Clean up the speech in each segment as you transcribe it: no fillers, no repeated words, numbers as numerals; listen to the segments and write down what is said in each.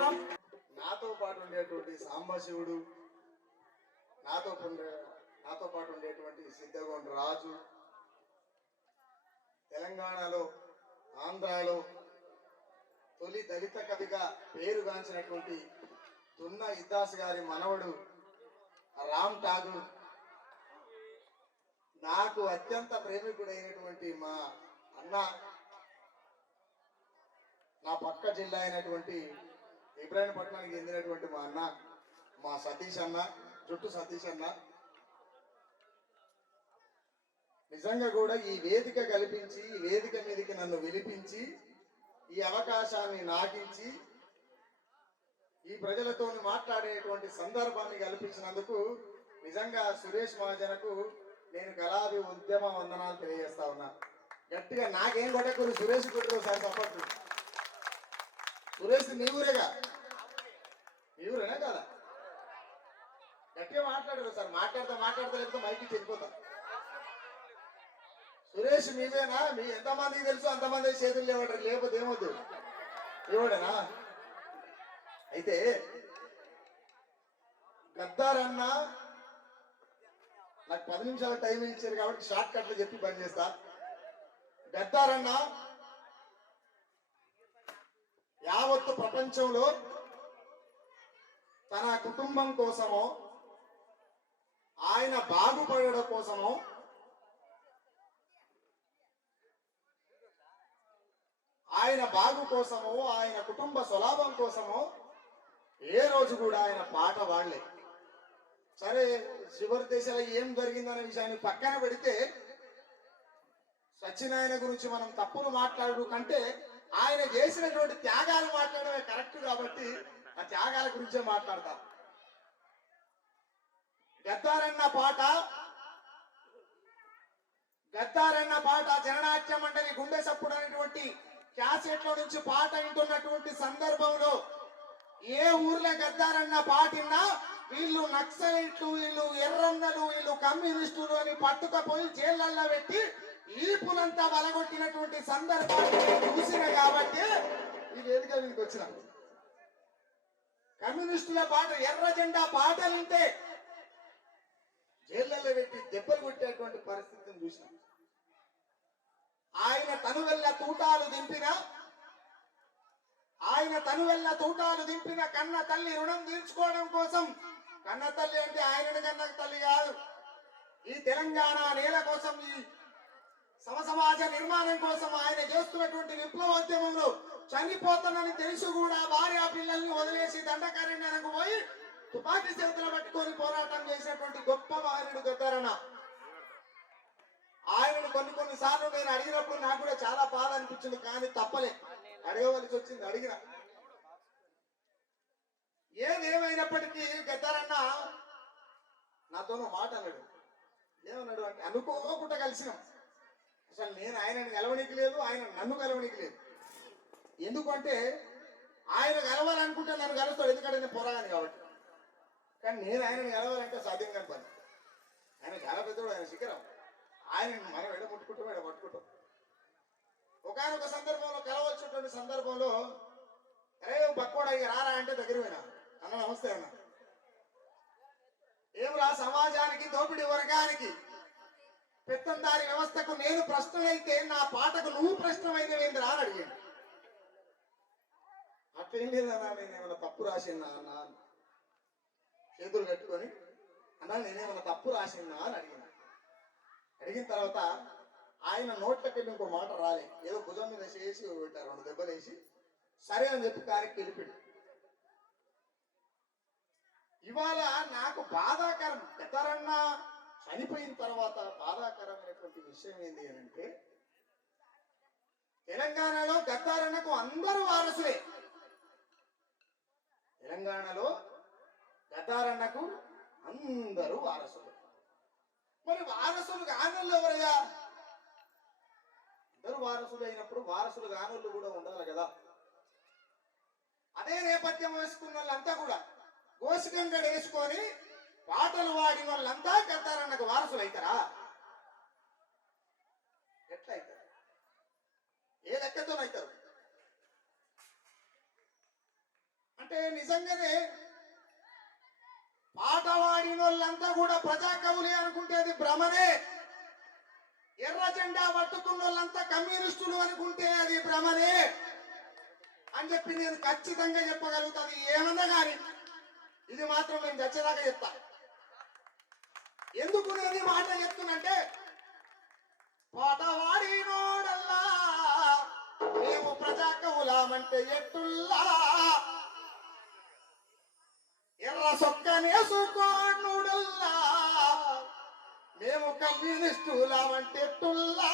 కోరుతున్నాం. నాతో పాటు ఉండేటువంటి సాంబశివుడు, నాతో పాటు ఉండేటువంటి సిద్ధగొండ రాజు, తెలంగాణలో ఆంధ్రాలో తొలి దళిత కవిగా పేరుగాంచినటువంటి దున్న ఇద్దాస్ గారి మనవడు రామ్ ఠాగూర్, నాకు అత్యంత ప్రేమికుడైనటువంటి మా అన్న, నా పక్క జిల్లా అయినటువంటి ఇబ్రాహీంపట్నానికి చెందినటువంటి మా అన్న, మా సతీష్ అన్న, జుట్టు సతీష్ అన్న, నిజంగా కూడా ఈ వేదిక కల్పించి, ఈ వేదిక మీదకి నన్ను విలిపించి, ఈ అవకాశాన్ని నాకించి ఈ ప్రజలతో మాట్లాడేటువంటి సందర్భాన్ని కల్పించినందుకు నిజంగా సురేష్ మహాజనకు నేను కళాభి ఉద్యమ వందనాలు తెలియజేస్తా ఉన్నా. గట్టిగా నాకేం కొట్టకూరు, సురేష్ కొట్టరు సార్ సపోర్ట్. సురేష్ మీ ఊరేగా, మీ ఊరేనా కదా? గట్టిగా మాట్లాడరు సార్, మాట్లాడతా లేకపోతే మైకి చెడిపోతా. సురేష్ మీవేనా? మీ ఎంతమందికి తెలుసు అంతమంది చేతులు లేవడరు, లేకపోతే ఏమవుతుంది, ఇవ్వడేనా? అయితే గద్దారన్న నాకు 10 నిమిషాల టైం ఇచ్చారు కాబట్టి షార్ట్ కట్లు చెప్పి పని చేస్తా. గద్దారన్న యావత్తు ప్రపంచంలో తన కుటుంబం కోసమో, ఆయన బాగుపడడం కోసమో, ఆయన బాగు కోసమో, ఆయన కుటుంబ స్వలాభం కోసమో ఏ రోజు కూడా ఆయన పాట వాడలే. సరే, చివరి దేశాలో ఏం జరిగిందనే విషయాన్ని పక్కన పెడితే, సత్యనారాయణ గురించి మనం తప్పులు మాట్లాడు కంటే ఆయన చేసినటువంటి త్యాగాలు మాట్లాడమే కరెక్ట్ కాబట్టి ఆ త్యాగాల గురించే మాట్లాడతాం. గద్దారన్న పాట జననాట్య మండలి గుండె సప్పుడు అనేటువంటి క్యాసెట్లో నుంచి పాట వింటున్నటువంటి సందర్భంలో ఏ ఊర్లో గద్దారన్న పాటిన్నా వీళ్ళు నక్సలైట్లు, వీళ్ళు ఎర్రన్నలు, వీళ్ళు కమ్యూనిస్టులు అని పట్టుకపోయి జైళ్ళల్లో పెట్టి ఈపులంతా వలగొట్టినటువంటి సందర్భాన్ని చూసిన కాబట్టి ఈ వేదిక వీళ్ళకి వచ్చిన కమ్యూనిస్టుల పాట, ఎర్ర జెండా పాటలు వింటే జైళ్ళల్లో పెట్టి దెబ్బలు కొట్టేటువంటి పరిస్థితిని చూసిన. ఆయన తనువెల్ల తూటాలు దింపిన కన్న తల్లి రుణం తీర్చుకోవడం కోసం, కన్న తల్లి అంటే ఆయనని కన్న తల్లి కాదు, ఈ తెలంగాణ నేల కోసం, ఈ సమసమాజ నిర్మాణం కోసం ఆయన చేస్తున్నటువంటి విప్లవోద్యమంలో చనిపోతానని తెలిసి కూడా భార్య పిల్లల్ని వదిలేసి దండకారణ్యానికి పోయి తుపాకీ చేతులు పట్టుకొని పోరాటం చేసినటువంటి గొప్ప మహనీయుడు గద్దారన్న. ఆయనను కొన్ని సార్లు నేను అడిగినప్పుడు నాకు కూడా చాలా బాధ అనిపించింది, కానీ తప్పలే, అడగవలసి వచ్చింది, అడిగిన. ఏదేమైనప్పటికీ గద్దారన్న నాతో మాట అన్నాడు. ఏమన్నాడు అంటే, అనుకోకుండా కలిసినాం. అసలు నేను ఆయనను కలవనికి లేదు, ఆయన నన్ను కలవనికి లేదు. ఎందుకంటే ఆయన కలవాలనుకుంటే నన్ను కలుస్తాడు, ఎందుకంటే నేను పోరాగాను కాబట్టి. కానీ నేను ఆయనను కలవాలంటే సాధ్యం కాని పని. ఆయన చాలా పెద్దవాడు, ఆయన శిఖరం. ఆయన మనం ఎడ పట్టుకుంటాం. ఒకనొక సందర్భంలో కలవచ్చినటువంటి సందర్భంలో, అరే పక్కోడా ఇక రారా అంటే దగ్గర పోయినా. అన్న నమస్తే అన్న. ఏమిరా సమాజానికి, దోపిడీ వర్గానికి, పెత్తందారి వ్యవస్థకు నేను ప్రశ్నలైతే నా పాటకు నువ్వు ప్రశ్నమైనవేంద్రా అని అడిగాను. అట్లేం లేదన్నా, నేనేమన్నా తప్పు రాసిన్నా అన్న, చేతులు కట్టుకొని అన్నా నేనేమన్నా తప్పు రాసిన్నా అని అడిగిన తర్వాత ఆయన నోట్లకి ఇంకో మాట రాలే, ఏదో భుజం మీద చేసి పెట్టారు, 2 దెబ్బలు వేసి సరే అని చెప్పి కారికి వెళ్ళిపోయాడు. ఇవాళ నాకు బాధాకరం, గద్దారన్న చనిపోయిన తర్వాత బాధాకరమైనటువంటి విషయం ఏంటి అని అంటే, తెలంగాణలో గద్దారన్నకు అందరూ వారసులే. తెలంగాణలో గద్దారన్నకు అందరూ వారసులు. మరి వారసులు కానోళ్ళు ఎవరయ్యా? అందరూ వారసులు అయినప్పుడు వారసులు కానోళ్ళు కూడా ఉండాలి కదా. అదే నేపథ్యం వేసుకున్న వాళ్ళంతా కూడా గోసికంగడ వేసుకొని పాటలు వాడిన వాళ్ళంతా గద్దారన్నకు వారసులు అవుతారా? ఎట్లా అవుతారు? ఏ లెక్కతో అవుతారు? అంటే నిజంగానే పాట వాడిన వాళ్ళంతా కూడా ప్రజా కవులే అనుకుంటే అది భ్రమనే. ఎర్ర జెండా పట్టుకున్న వాళ్ళంతా కమ్యూనిస్టులు అనుకుంటే అది భ్రమనే అని చెప్పి నేను ఖచ్చితంగా చెప్పగలుగుతాను. ఏమన్నా కానీ ఇది మాత్రం నేను చచ్చేదాకా చెప్తా. ఎందుకు నేను ఈ మాట చెప్తున్నంటే, పాట వాడినోడల్లా మేము ప్రజా కవులామంటే ఎట్టుల్లా, ఎర్ర సొక్కనేసుకోనుడల్లా మేము కమ్యూనిస్టులామంటే ఎట్టుల్లా.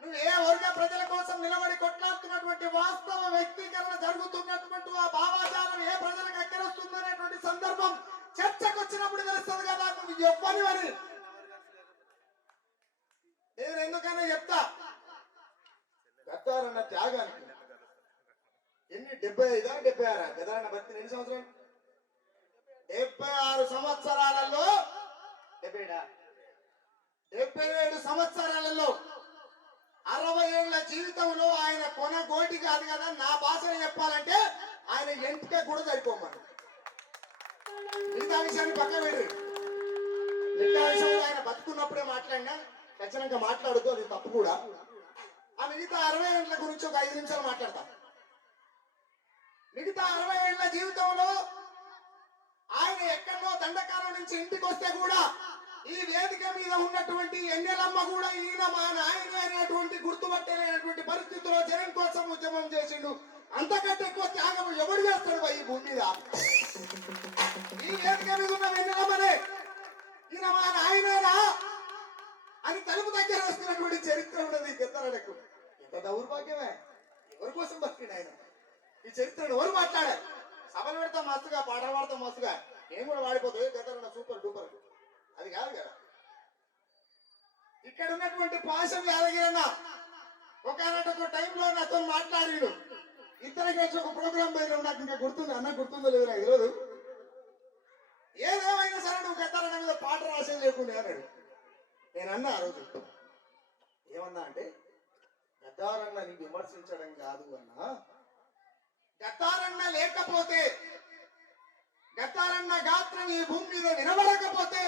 నువ్వు ఏ వర్గ ప్రజల కోసం నిలబడి కొట్లాడుతున్నటువంటి వాస్తవ వ్యక్తీకరణ జరుగుతున్నటువంటి ఆ భావాజాలం ఏ ప్రజలకు ఎక్కడొస్తుందనేటువంటి సందర్భం చర్చకు వచ్చినప్పుడు తెలుస్తుంది కదా. నువ్వు చెప్పని మరి నేను ఎందుకన్నా చెప్తా. గద్దారన్న త్యాగానికి ఎన్ని 75 76 గద్దారన్న బతికి ఎన్ని సంవత్సరాలు? 76 సంవత్సరాలలో 77 సంవత్సరాలలో 60 ఏళ్ల జీవితంలో ఆయన కొన గోటి కాదు కదా. నా భాషలో చెప్పాలంటే ఆయన ఎంపిక కూడా సరిపోమని. మిగతా విషయాన్ని పక్క పెట్టి మిగతా విషయంలో ఆయన బతుకున్నప్పుడే మాట్లాడినా ఖచ్చితంగా మాట్లాడుతూ అది తప్పు కూడా. ఆ మిగతా 60 ఏళ్ల గురించి ఒక 5 నిమిషాలు మాట్లాడతాం. మిగతా 60 ఏళ్ల జీవితంలో ఆయన ఎక్కడో దండకారం నుంచి ఇంటికి వస్తే కూడా ఈ వేదిక మీద ఉన్నటువంటి ఎన్నెలమ్మ కూడా ఈయన మా నాయన అనేటువంటి గుర్తుపట్టలేనటువంటి పరిస్థితుల్లో జనం కోసం ఉద్యమం చేసిండు. అంతకంటే ఎక్కువ త్యాగం ఎవడు చేస్తాడు ఈ భూమి మీద? ఈ వేదిక మీద ఉన్న ఎన్నెలమ్మనే ఈయన మా నాయనేనా అని తలుపు దగ్గర వస్తున్నటువంటి చరిత్ర ఉన్నది గద్దరన్నకు. ఎంత దౌర్భాగ్యమే! ఎవరి కోసం బతికిండు ఆయన? ఈ చరిత్రను ఎవరు మాట్లాడారు? సభలు పెడతాం మస్తుగా, పాటలు పాడతాం మస్తుగా, నేను కూడా వాడిపోతుంది గద్దరన్న సూపర్ డూపర్. అది కాదు కదా. ఇక్కడ ఉన్నటువంటి పాశం యాదగిరన్న ఒకనొక టైంలో నాతో మాట్లాడిడు. ఇద్దరు కలిసి ఒక ప్రోగ్రామ్ పోయిన నాకు ఇంకా గుర్తుంది. అన్న గుర్తుందో లేదు నాకు తెలియదు. ఏదేమైనా సరే నువ్వు గద్దరన్న మీద పాట రాసేది లేకుండా అన్నాడు. నేను అన్నా ఆ రోజు ఏమన్నా అంటే, గద్దారన్నని విమర్శించడం కాదు అన్నా, గద్దారన్న లేకపోతే, గద్దారన్న గాత్రం ఈ భూమి మీద వినబడకపోతే,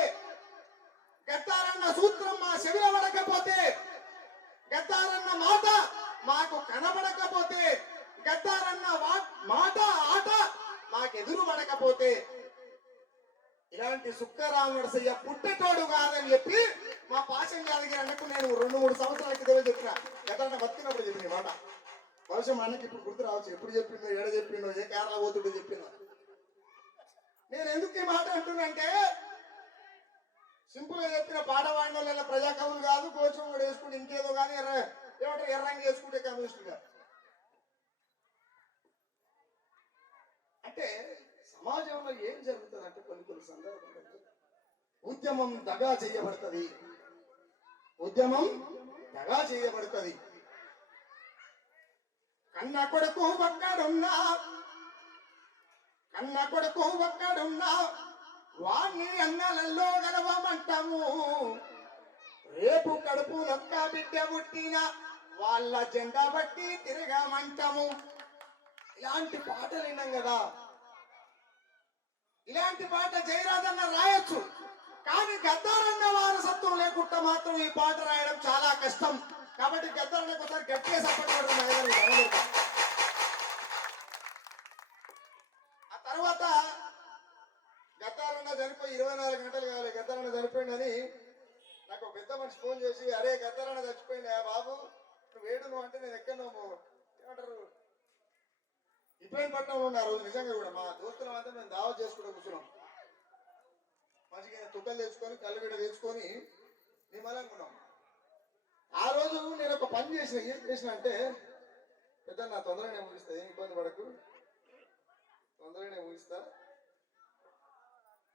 గద్దారన్న సూత్రం మా చెవిలో పడకపోతే, గద్దారన్న మాట మాకు కనబడకపోతే, గద్దారన్న మాట ఆట మాకెదురు పడకపోతే ఇలాంటి సుక్కరామనరసయ్య పుట్టేటోడు కాదని చెప్పి మా పాశం యాదగిరన్నకు నేను 2-3 సంవత్సరాల క్రితమే చెప్పిన. గద్దరన్న బతికినప్పుడు చెప్పిన మాట. బహుశా మా అన్నకి ఇప్పుడు గుర్తు రావచ్చు. ఎప్పుడు చెప్పిందో, ఏడ చెప్పిండో, ఏ కేరళ పోతుడో చెప్పిన. నేను ఎందుకు ఈ మాట అంటున్నంటే, సింపుల్ గా చెప్పిన పాట వాడిన వాళ్ళ ప్రజా కవులు కాదు, కోచం కూడా వేసుకుంటే ఇంకేదో కానీ ఏమంటారు ఎర్రంగి వేసుకుంటే కమ్యూనిస్టులు కాదు. అంటే సమాజంలో ఏం జరుగుతుంది అంటే కొన్ని సందర్భాల్లో ఉద్యమం దగా చేయబడుతుంది. ఉద్యమం దగా చేయబడుతుంది. కన్న కొడుకు ఒక్కడున్నా వాణ్ణి అన్నలలో గలవమంటాము. రేపు కడుపు నొక్క బిడ్డ పుట్టిన వాళ్ళ జెండా బట్టి తిరగమంటాము. ఇలాంటి పాటలు విన్నాం కదా. ఇలాంటి పాట జయరాజన్న రాయొచ్చు, కానీ గద్దారన్న వారసత్వం లేకుండా మాత్రం ఈ పాట రాయడం చాలా కష్టం. కాబట్టి గద్దారన్నకు ఒకసారి గట్టిగా సపోర్ట్. ఆ తర్వాత గద్దారన్న చనిపోయి 24 గంటలు కావాలి. గద్దారన్న చనిపోయిందని నాకు పెద్ద మనిషి ఫోన్ చేసి, అరే గద్దారన్న చచ్చిపోయిందా బాబు, నువ్వు వేడును అంటే నేను ఎక్కడో ఏమంటారు ఇబ్రాహీంపట్నంలో ఉన్న ఆ రోజు నిజంగా కూడా మా దోస్తులం అంతా మేము దావా చేసుకుంటూ కూర్చున్నాం. మంచిగా తుక్కలు తెచ్చుకొని కళ్ళుగడ్డ తెచ్చుకొని నిమ్మలంగా ఉన్నాం. ఆ రోజు నేను ఒక పని చేసిన. ఏం చేసిన అంటే, పెద్ద నా తొందరగానే ముగిస్తా, ఏం ఇబ్బంది పడకు, తొందరగానే ముగిస్తా,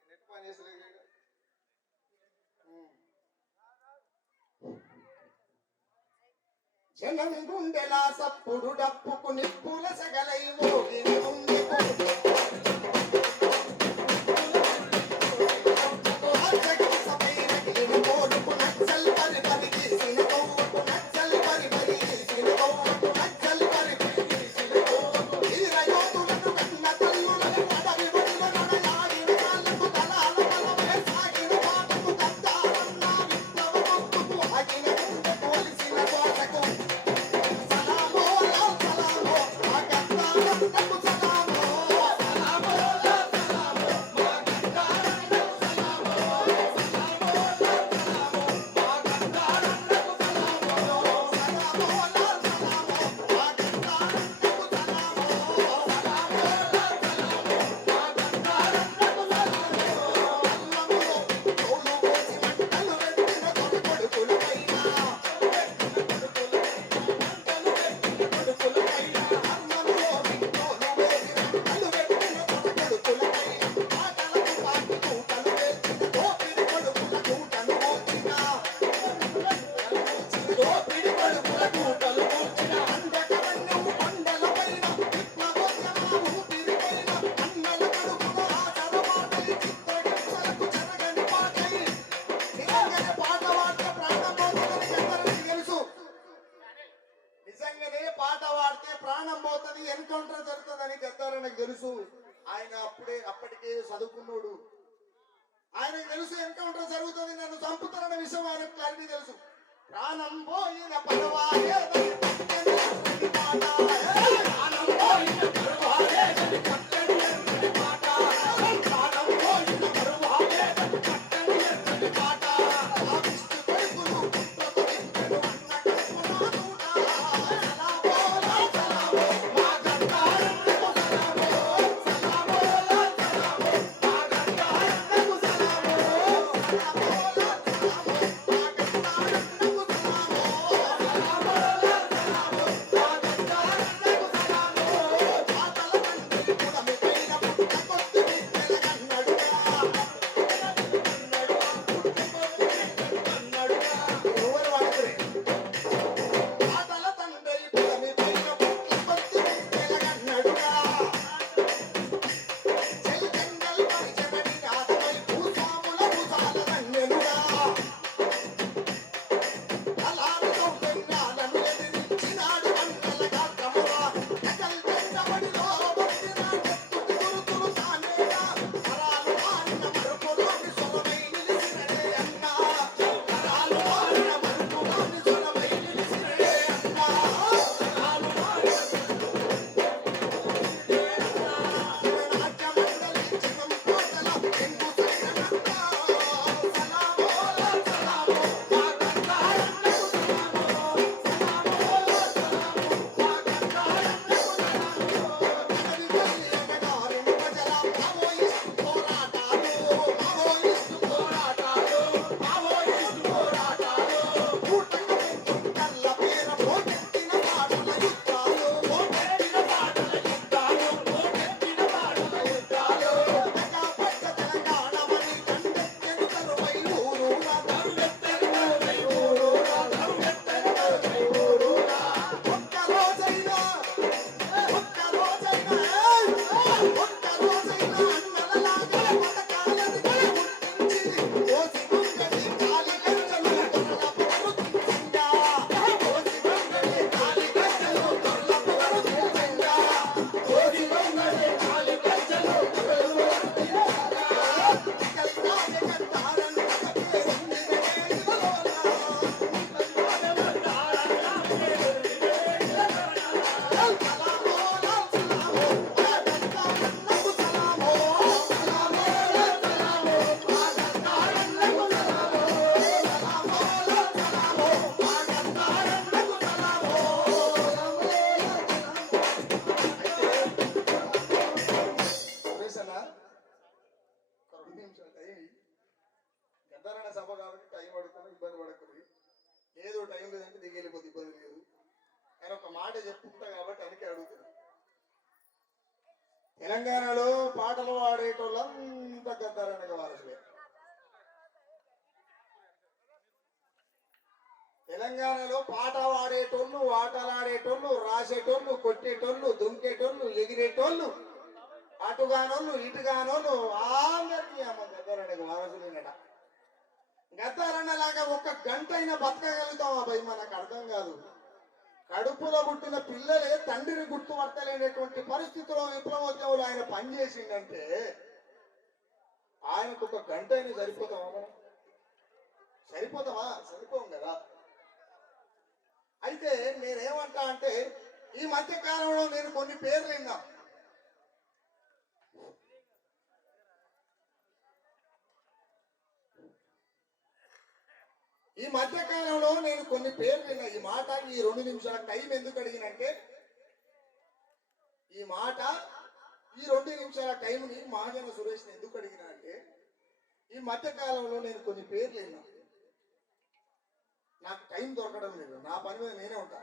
నెట్ పని చేసలేదు. జనం గుండెలా సప్పుడు డప్పుకు నిప్పుల సగలై మోగిన వీరయోధులను తెలుసు, ఆయన అప్పటికే చదువుకున్నాడు. ఆయనకు తెలుసు ఎన్కౌంటర్ జరుగుతుంది, నన్ను చంపుతారన్న విషయం ఆయనకు క్లారిటీ తెలుసు. ప్రాణం పోయిన పర్వాలే గద్దరన్న సభ కాబట్టి టైం పడుతుంది, ఇబ్బంది పడుతుంది. ఏదో టైం లేదంటే దిగి వెళ్ళిపోతే ఇబ్బంది లేదు. ఆయన ఒక మాట చెప్పుకుంటా కాబట్టి అందుకే అడుగుతున్నా. తెలంగాణలో పాటలు పాడేటోళ్ళంతా గద్దరన్నకి వారసులే. తెలంగాణలో పాట పాడేటోళ్ళు, ఆటలాడేటోళ్ళు, రాసేటోళ్ళు, కొట్టేటోళ్ళు, దుంకేటోళ్ళు, ఎగిరేటోళ్ళు, అటుగానోళ్ళు ఇటుగానోళ్ళు అందరికీ అమ్మ గద్దరన్నకి వారసులేనట. గద్దరన్న లాగా ఒక్క గంట అయినా బతకగలుగుతాం అబ్బాయి, మనకు అర్థం కాదు. కడుపులో పుట్టిన పిల్లలే తండ్రిని గుర్తుపట్టలేనటువంటి పరిస్థితిలో విప్లవోద్యములు ఆయన పనిచేసిందంటే ఆయనకు ఒక గంట అయినా సరిపోతామా మనం? సరిపోతామా? సరిపోం కదా. అయితే నేనేమంటా అంటే ఈ మధ్య కాలంలో నేను కొన్ని పేర్లు విన్నా. ఈ మధ్య కాలంలో నేను కొన్ని పేర్లు విన్నా. ఈ మాట ఈ 2 నిమిషాల టైం ఎందుకు అడిగినంటే ఈ 2 నిమిషాల టైంని మహాజన సురేష్ని ఎందుకు అడిగినా అంటే ఈ మధ్య కాలంలో నేను కొన్ని పేర్లు విన్నా. నాకు టైం దొరకడం లేదు, నా పని మీద నేనే ఉంటా.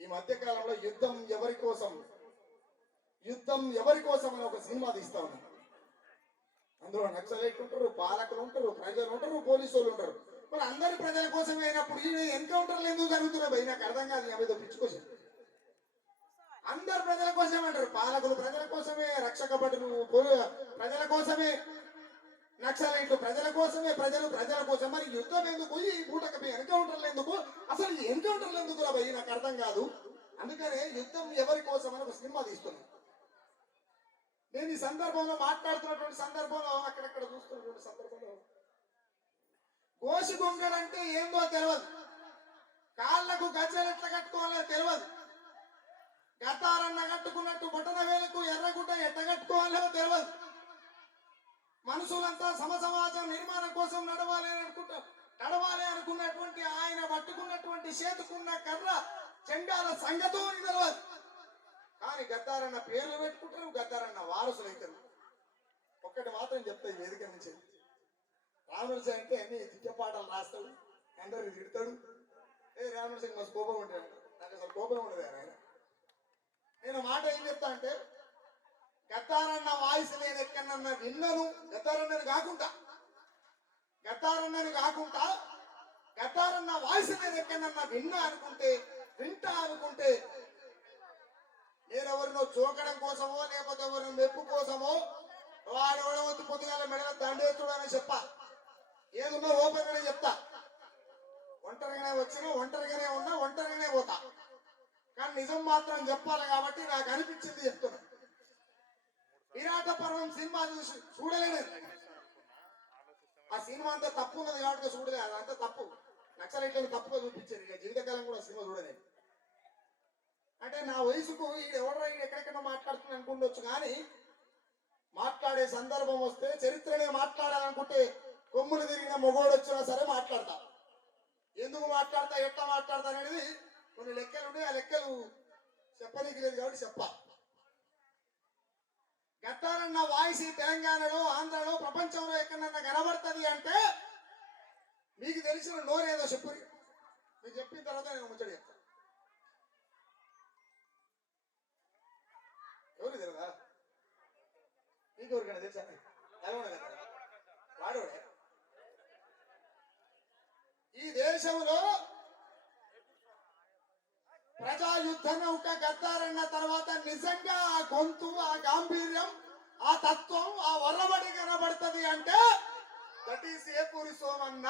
ఈ మధ్య కాలంలో యుద్ధం ఎవరి కోసం అని ఒక సినిమా తీస్తా ఉన్నాను. అందులో నక్సలైట్ ఉంటారు, పాలకులు ఉంటారు, ప్రజలు ఉంటారు, పోలీసు వాళ్ళు ఉంటారు. మరి అందరి ప్రజల కోసమే అయినప్పుడు ఈ ఎన్కౌంటర్లు ఎందుకు జరుగుతున్నాయి భయ్? నాకు అర్థం కాదు. అవితో పిచ్చుకోసం అందరు ప్రజల కోసమే అంటారు. పాలకులు ప్రజల కోసమే, రక్షక భటులు ప్రజల కోసమే, నక్సలైట్లు ప్రజల కోసమే, ప్రజలు ప్రజల కోసం. మరి యుద్ధం ఎందుకు? ఈ పూటకి ఎన్కౌంటర్లు ఎందుకు? అసలు ఈ ఎన్కౌంటర్లు ఎందుకు భయ్? నాకు అర్థం కాదు. అందుకనే యుద్ధం ఎవరి కోసం అని ఒక సినిమా తీస్తున్నాను. నేను ఈ సందర్భంలో మాట్లాడుతున్నటువంటి సందర్భంలో అక్కడక్కడ చూస్తున్నటువంటి సందర్భంలో గోసిగొంగడంటే ఏందో తెలియదు, కాళ్లకు గజ్జలు ఎట్లా కట్టుకోవాలో తెలియదు, గతారన్న కట్టుకున్నట్టు బొటన వేలకు ఎర్రగుడ్డ ఎట్ట కట్టుకోవాలో తెలియదు. మనుషులంతా సమాజం నిర్మాణం కోసం నడవాలి అనుకున్నటువంటి ఆయన పట్టుకున్నటువంటి చేతుకున్న కర్ర జెండాల సంగతో తెలియదు. కానీ గద్దారన్న పేర్లు పెట్టుకుంటారు, గద్దారన్న వారసులు అవుతారు. ఒక్కటి మాత్రం చెప్తాయి వేదిక నుంచి, రామనరసింహ అంటే అన్ని తిట్టపాటలు రాస్తాడు, అందరు తిడతాడు. రామనరసింహ మస్తు కోపం ఉంటాడు, నాకు అసలు కోపం ఉండదు ఆయన. నేను మాట ఏం చెప్తా అంటే, గద్దారన్న వాయిస్ నేను ఎక్కడన్నా విన్నాను, గద్దారన్నని కాకుండా గద్దారన్న వాయిస్ నేను ఎక్కడన్నా వింటా అనుకుంటే నేను ఎవరినో జోకడం కోసమో లేకపోతే ఎవరినో మెప్పు కోసమో వాడెవడవద్దు పొద్దుగాల మెడల దండేస్తుడు అని చెప్పా, ఏదున్నా ఓపెన్ గానే చెప్తా. ఒంటరిగానే వచ్చినా ఒంటరిగానే ఉన్నా ఒంటరిగానే పోతా, కానీ నిజం మాత్రం చెప్పాలి కాబట్టి నాకు అనిపించింది చెప్తున్నా. విరాట పర్వం సినిమా చూడలేదు, ఆ సినిమా అంతా తప్పు ఉన్నది కాబట్టి చూడలేదు, అదంతా తప్పు. నక్సలైట్లను తప్పుగా చూపించారు, ఇక జీవితకాలం కూడా సినిమా చూడలేదు. అంటే నా వయసుకు ఎవడరా ఎక్కడెక్కడ మాట్లాడుతుంది అనుకుండొచ్చు, కానీ మాట్లాడే సందర్భం వస్తే చరిత్రనే మాట్లాడాలనుకుంటే కొమ్ములు తిరిగిన మొగోడు వచ్చినా సరే మాట్లాడతా. ఎందుకు మాట్లాడతా, ఎట్లా మాట్లాడతా అనేది కొన్ని లెక్కలు ఉండే, ఆ లెక్కలు చెప్పనీకి లేదు కాబట్టి చెప్పా. గద్దారన్న వాయిస్ తెలంగాణలో, ఆంధ్రలో, ప్రపంచంలో ఎక్కడన్నా కనబడుతుంది అంటే మీకు తెలిసిన నోరేదో చెప్పు, మీకు చెప్పిన తర్వాత నేను ముచ్చడి చెప్తాను. ఎవరు తెలియదా? నీకెవరికైనా తెలుసా? వాడోడే ఈ దేశంలో ప్రజాయుద్ధ నౌక గద్దారన్న తర్వాత నిజంగా ఆ గొంతు, ఆ గాంభీర్యం, ఆ తత్వం, ఆ వరబడి కనబడుతుంది అంటే దట్ ఈస్ ఏపూరి సోమన్న.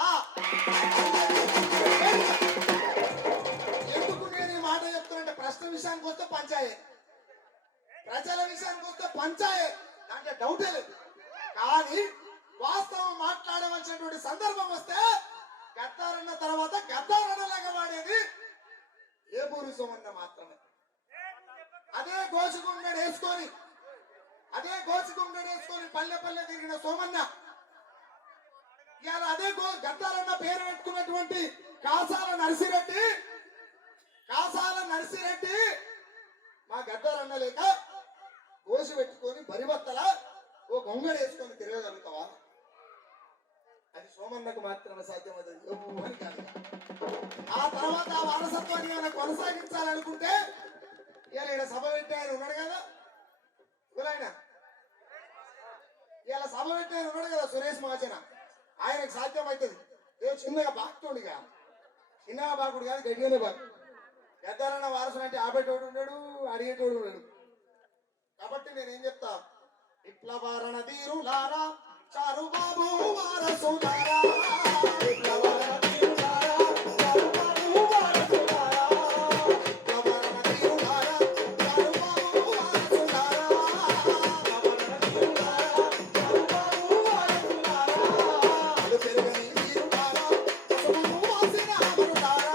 ఎందుకు నేను ఈ మాట చెప్తున్నా, ప్రశ్న విషయానికి వస్తే పంచాయత్, ప్రజల విషయానికి వస్తే పంచాయత్, దాంట్లో డౌటే లేదు. కానీ వాస్తవం మాట్లాడవలసినటువంటి సందర్భం వస్తే గద్దారన్న తర్వాత గద్దారన్న లాగా వాడేది ఏపూరి సోమన్న మాత్రమే. అదే గోసిగుంగడు వేసుకొని పల్లె పల్లె తిరిగిన సోమన్న ఇవాళ అదే గద్దారన్న పేరు పెట్టుకున్నటువంటి కాసాల నర్సిరెడ్డి మా గద్దారన్న లేక గోసి పెట్టుకొని బరిబత్తల ఓ గొంగడు వేసుకొని తిరగగలుగుతావా? అది సోమన్నకు మాత్రమే సాధ్యమవుతుంది కాదు. ఆ తర్వాత ఆ వారసత్వాన్ని ఏమైనా కొనసాగించాలనుకుంటే ఇలా సభ పెట్టి ఆయన ఉన్నాడు కదా, ఆయన ఇలా సభ పెట్టి ఆయన ఉన్నాడు కదా సురేష్ మహాజన, ఆయనకు సాధ్యమవుతుంది. ఏదో చిన్నగా బాగుతుండిగా, చిన్నగా బాగుడు కాదు, గట్టిగానే బాగు. గద్దారన్న వారసుడు అంటే ఆపేటోడు ఉన్నాడు, అడిగేటోడు ఉన్నాడు. కాబట్టి నేనేం చెప్తా, విప్లవారణ తీరులారా, చారు బాబు వారసులారా, విప్లవారణ తీరులారా, చారు బాబు వారసులారా, విప్లవారణ తీరులారా, చారు బాబు వారసులారా, విప్లవారణ తీరులారా, చారు బాబు వారసులారా, అలు పెరుగని తీరులారా, పసుపు వాసిన అమరులారా,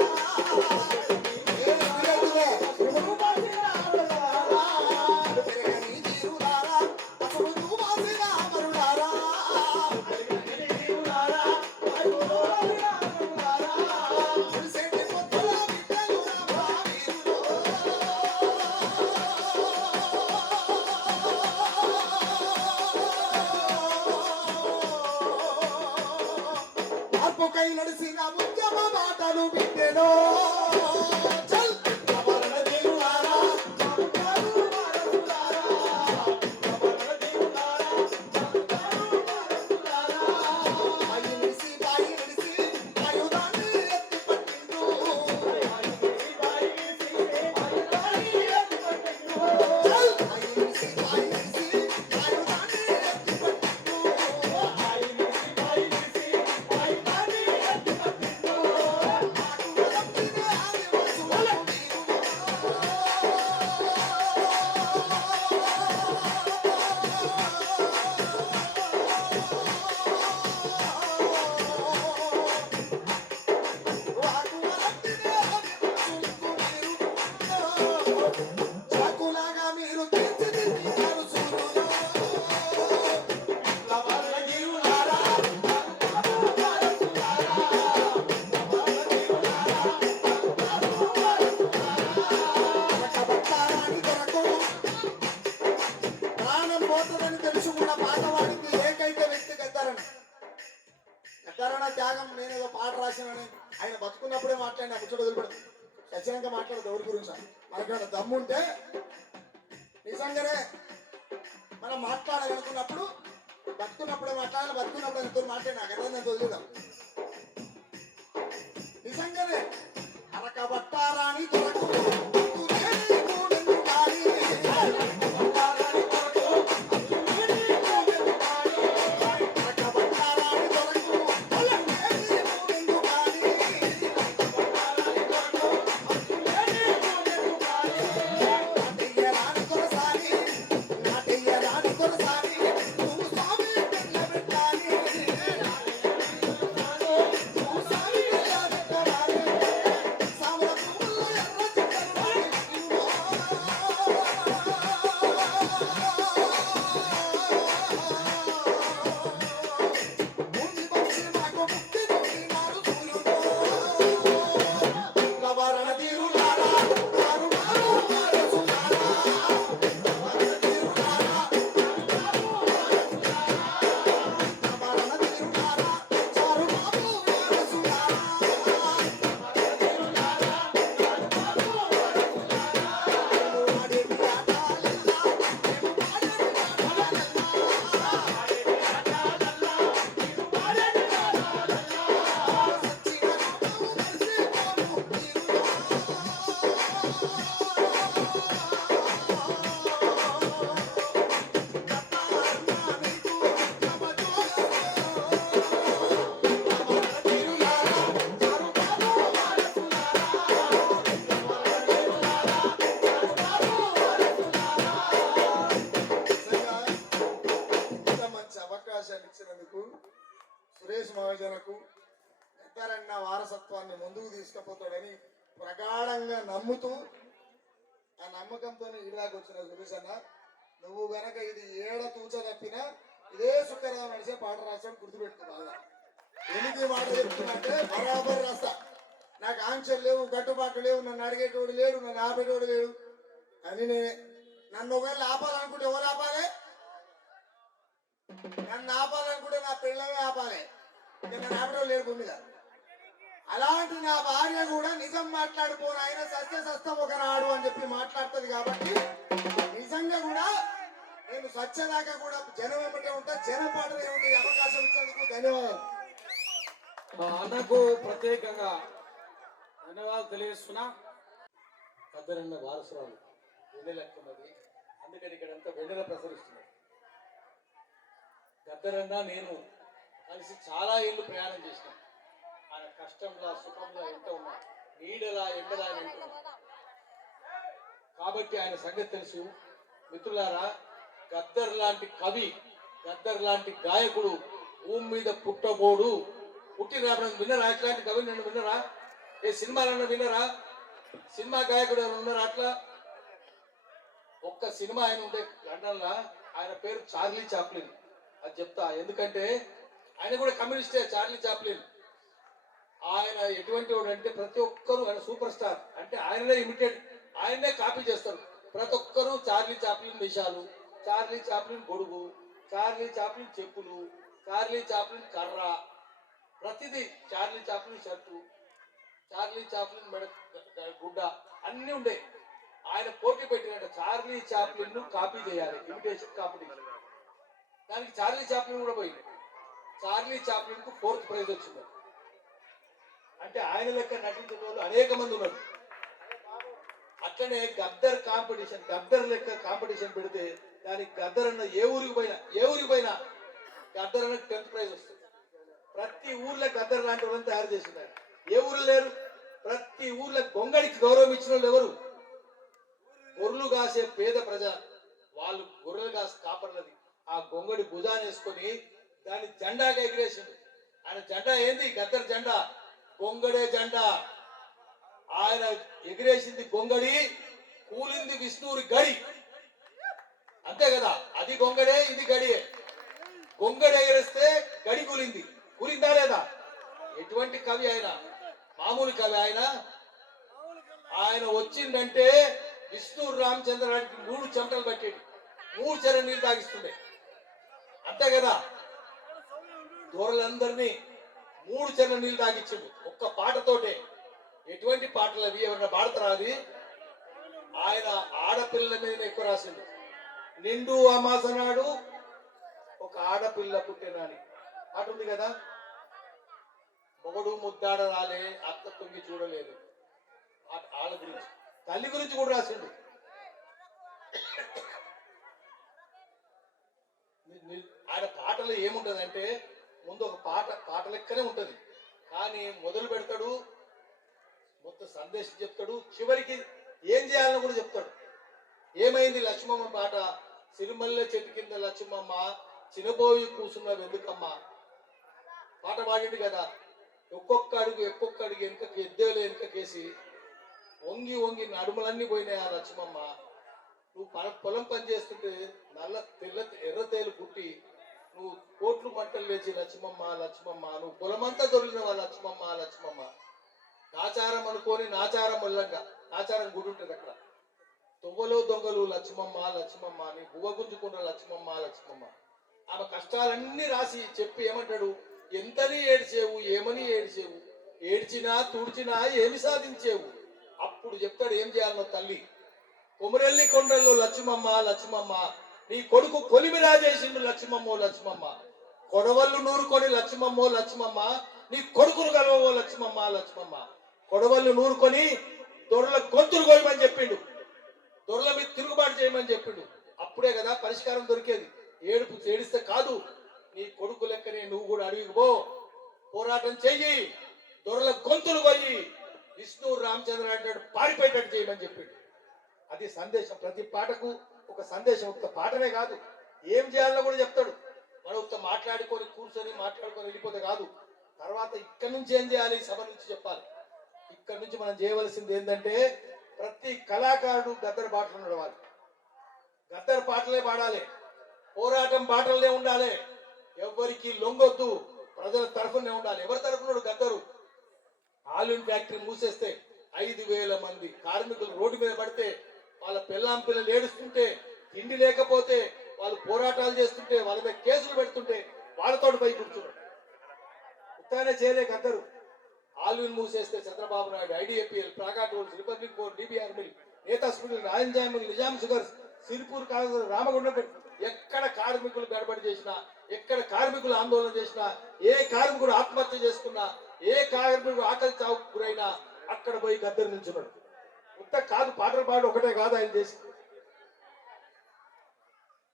కై నడిసిన ఉద్యమ మాటలు వింటెనో పోతుందని తెలుసు కూడా పాట పాడింది ఏకైక వ్యక్తి గద్దారన్న. గద్దారన్న త్యాగం నేనేదో పాట రాసినని ఆయన బతుకున్నప్పుడే మాట్లాడిన ముచ్చట వదిలిపెడతాను. ఖచ్చితంగా మాట్లాడదు ఎవరి గురించి మనకేమైనా దమ్ముంటే నిజంగానే మనం మాట్లాడాలనుకున్నప్పుడు బతుకున్నప్పుడే మాట్లాడాలి. బతుకున్నప్పుడు ఎంతో మాట్లాడినా కదా నేను వదిలేదాం. నిజంగానే అరకబట్టారాని దొరకు సురేష్ మహాజనకు గద్దారన్న వారసత్వాన్ని ముందుకు తీసుకుపోతాడని ప్రగాఢంగా నమ్ముతూ ఆ నమ్మకంతో ఇలాగ వచ్చిన సురేష్ అన్న, నువ్వు గనక ఇది ఏడ తూచ తప్పినా ఇదే శుక్రరావు నడిచే పాట రాసాడు గుర్తుపెట్టుకో బాగా. ఎందుకు ఈ మాట చెప్తున్నా బరాబర్ రాస్తా. నాకు ఆంక్షలు లేవు, కట్టుబాట్లు లేవు, నన్ను అడిగేటోడు లేడు, నన్ను ఆపేటోడు లేడు అని నేనే. నన్ను ఒకవేళ ఆపాలనుకుంటే ఎవరు ఆపాలి? నన్ను ఆపాలనుకుంటే నా పిల్లలే ఆపాలి. నన్ను ఆపేటోడు లేడు భూమి మీద. అలాంటి నా భార్య కూడా నిజం మాట్లాడిపోను ఆయన సస్తం ఒక నాడు అని చెప్పి మాట్లాడుతుంది. కాబట్టి నిజంగా కూడా నేను స్వచ్ఛదాకా కూడా జనం ఏమిటే ఉంటా, జనం పాటలు ఏమిటి అవకాశం ఇచ్చేందుకు ధన్యవాదాలు. అన్నకు ప్రత్యేకంగా ధన్యవాదాలు తెలియజేస్తున్నా. గద్దరన్న వారసురాలు వెన్నెల ఎక్కున్నది, అందుకని ఇక్కడంతా వెన్నెల ప్రసరిస్తున్నారు. గద్దరన్న నేను కలిసి చాలా ఏళ్ళు ప్రయాణం చేసినాం. ఆయన కష్టంలో సుఖంలో ఎంత ఉన్నా, నీడలా ఎండలా ఎంత. కాబట్టి ఆయన సంగతి తెలుసు. మిత్రులారా, గద్దర్ లాంటి కవి, గద్దర్ లాంటి గాయకుడు భూమి మీద పుట్టబోడు. పుట్టి రావడం విన్నరా? ఇట్లాంటి కవి నన్ను విన్నరా? ఏ సినిమాలన్నా విన్నరా? సినిమా గాయకుడు ఎవరు ఉన్నారా? అట్లా ఒక్క సినిమా ఆయన ఉండే లండన్లో, ఆయన పేరు చార్లీ చాప్లిన్. అది చెప్తా, ఎందుకంటే ఆయన కూడా కమ్యూనిస్టే. చార్లీ చాప్లిన్ ఆయన ఎటువంటి వాడు అంటే ప్రతి ఒక్కరు ఆయన సూపర్ స్టార్ అంటే ఆయననే ఇమిటేట్, ఆయన్నే కాపీ చేస్తారు. ప్రతి ఒక్కరు చార్లీ చాప్లిన్ విషయాలు, చార్లీ చాప్లిన్ గొడుగు, చార్లీ చాప్లిన్ చెప్పులు, చార్లీ చాప్లిన్ కర్ర, ప్రతిదీ Charlie Chaplin shirt, Charlie Chaplin మెడ గుడ్డ అన్నీ ఉండే. ఆయన పోటీ పెట్టినట్టు చార్లీ చాప్లిన్ ను కాపీ చేయాలి, ఇమిటేషన్ కాంపిటీషన్. దానికి చార్లీ చాప్లిన్ కూడా పోయింది. చార్లీ చాప్లిన్ కు 4th ప్రైజ్ వచ్చింది. అంటే ఆయన లెక్క నటించిన వాళ్ళు అనేక మంది ఉన్నారు. అట్లనే గద్దర్ కాంపిటీషన్, గద్దర్ లెక్క కాంపిటీషన్ పెడితే దానికి గద్దర్ అన్న ఏ ఊరికి పోయినా గద్దర్ అన్న 10th ప్రైజ్ వస్తుంది. ప్రతి ఊర్లో గద్దర్ లాంటి వాళ్ళని తయారు చేస్తున్నారు. ఏ ఊరు లేరు? ప్రతి ఊర్లో గొంగడికి గౌరవం ఇచ్చిన వాళ్ళు ఎవరు? గొర్రెలు కాసే పేద ప్రజ, వాళ్ళు గొర్రెలు కాసే కాపర్లది ఆ గొంగడి భుజాన్ని వేసుకొని దాన్ని జెండాగా ఎగిరేసిండు. ఆయన జెండా ఏంది? గద్దర్ జెండా, గొంగడే జెండా. ఆయన ఎగిరేసింది గొంగడి, కూలింది విష్ణువురి గడి. అంతే కదా, అది గొంగడే, ఇది గడియే. గొంగడి ఎగిరేస్తే గడి కూలింది. కూలిందా లేదా? ఎటువంటి కవి ఆయన? మామూలు కవి ఆయన? ఆయన వచ్చిందంటే విష్ణు రామచంద్రానికి 3 చెమటలు పట్టేది. 3 చెర నీళ్ళు తాగిస్తుండే, అంతే కదా. దూరలందరినీ 3 చెర నీళ్ళు తాగించిండు ఒక్క పాటతోటే. ఎటువంటి పాటలు అవి, ఎవరన్నా పాడతారా అది? ఆయన ఆడపిల్లల మీద ఎక్కువ రాసిండు. నిండు అమాస నాడు ఒక ఆడపిల్ల పుట్టినని పాట ఉంది కదా. మొగడు ముద్దాడ రాలే, అత్త తొంగి చూడలేదు, వాళ్ళ గురించి, తల్లి గురించి కూడా రాసిండు. ఆయన పాటలు ఏముంటదంటే ముందు ఒక పాట లెక్కనే ఉంటది, కానీ మొదలు పెడతాడు, మొత్తం సందేశం చెప్తాడు, చివరికి ఏం చేయాలని కూడా చెప్తాడు. ఏమైంది లక్ష్మమ్మ పాట, సిరిమల్లె చెట్టు కింద లక్ష్మమ్మ చిన్నబోయి కూసున్న వెందుకమ్మ పాట పాడింది కదా. ఒక్కొక్క అడుగు వెనుకకి ఎద్దేలు వెనుకకేసి వంగి వంగి నడుములన్నీ పోయినాయి ఆ లక్ష్మమ్మ. నువ్వు పొలం పని చేస్తుంటే ఎర్ర తేలు పుట్టి నువ్వు కోట్లు మంటలు లేచి లక్ష్మమ్మ నువ్వు పొలమంతా దొరికినవా లక్ష్మమ్మ. నాచారం అనుకోని నాచారం వల్లంగా, నాచారం గుడి ఉంటుంది అక్కడ, తొవ్వలో దొంగలు లక్ష్మమ్మ నీ బువ్వ గుంజుకున్న లక్ష్మమ్మ. ఆమె కష్టాలన్నీ రాసి చెప్పి ఏమంటాడు, ఎంతని ఏడ్చేవు, ఏమని ఏడ్చేవు, ఏడ్చినా తుడిచినా ఏమి సాధించేవు. అప్పుడు చెప్తాడు ఏం చేయాలనో తల్లి. కొమరెల్లి కొండల్లో లక్ష్మమ్మ నీ కొడుకు కొలిమి రాజేసిండు లక్ష్మమ్మ. కొడవళ్ళు నూరుకొని లక్ష్మమ్మ నీ కొడుకును కలవో లక్ష్మమ్మ. కొడవళ్ళు నూరుకొని దొరల గొంతులు కోయమని చెప్పిండు, దొరల మీద తిరుగుబాటు చేయమని చెప్పిండు. అప్పుడే కదా పరిష్కారం దొరికేది. ఏడిస్తే కాదు, నీ కొడుకు లెక్కనే నువ్వు కూడా అడవికి పో, పోరాటం చెయ్యి, దొరల గొంతులు కొయ్యి, విష్ణు రామచంద్ర అంటాడు పారిపోయేటట్టు చేయమని చెప్పిండు. అది సందేశం. ప్రతి పాటకు ఒక సందేశం. ఒక్క పాటనే కాదు, ఏం చేయాలో కూడా చెప్తాడు. మనం ఒక్క కూర్చొని మాట్లాడుకొని వెళ్ళిపోతే కాదు. తర్వాత ఇక్కడి నుంచి ఏం చేయాలి, సభ నుంచి చెప్పాలి. ఇక్కడి నుంచి మనం చేయవలసింది ఏంటంటే ప్రతి కళాకారుడు గద్దర్ పాటలు నడవాలి, గద్దర్ పాటలే పాడాలి, పోరాటం పాటలనే ఉండాలి, ఎవరికి లొంగొద్దు, ప్రజల తరఫునే ఉండాలి. ఎవరి తరఫున గద్దరు? ఆలిన్ ఫ్యాక్టరీ మూసేస్తే 5,000 మంది కార్మికులు రోడ్డు మీద పడితే, వాళ్ళ పిల్లలు ఏడుస్తుంటే, తిండి లేకపోతే, వాళ్ళు పోరాటాలు చేస్తుంటే, వాళ్ళ మీద కేసులు పెడుతుంటే వాళ్ళతో పోయి కూర్చున్నాడు. ఉత్తానే చేయలే గద్దరు. ఆల్విన్ మూసేస్తే Chandrababu Naidu IDFL, Praga Tools, Republic Board, DBR mill, నేతా స్కూల్, నిజాం షుగర్స్, సిరిపూర్ కాదు, రామగుండం, ఎక్కడ కార్మికులు గడబడి చేసినా, ఎక్కడ కార్మికులు ఆందోళన చేసినా, ఏ కార్మికుడు ఆత్మహత్య చేసుకున్నా, ఏ కార్మికుడు ఆకలి చావుకు గురైనా అక్కడ పోయి గద్దరు నిల్చున్నాడు. ఇంత కాదు, పాటలు పాడు ఒకటే కాదు ఆయన చేసి,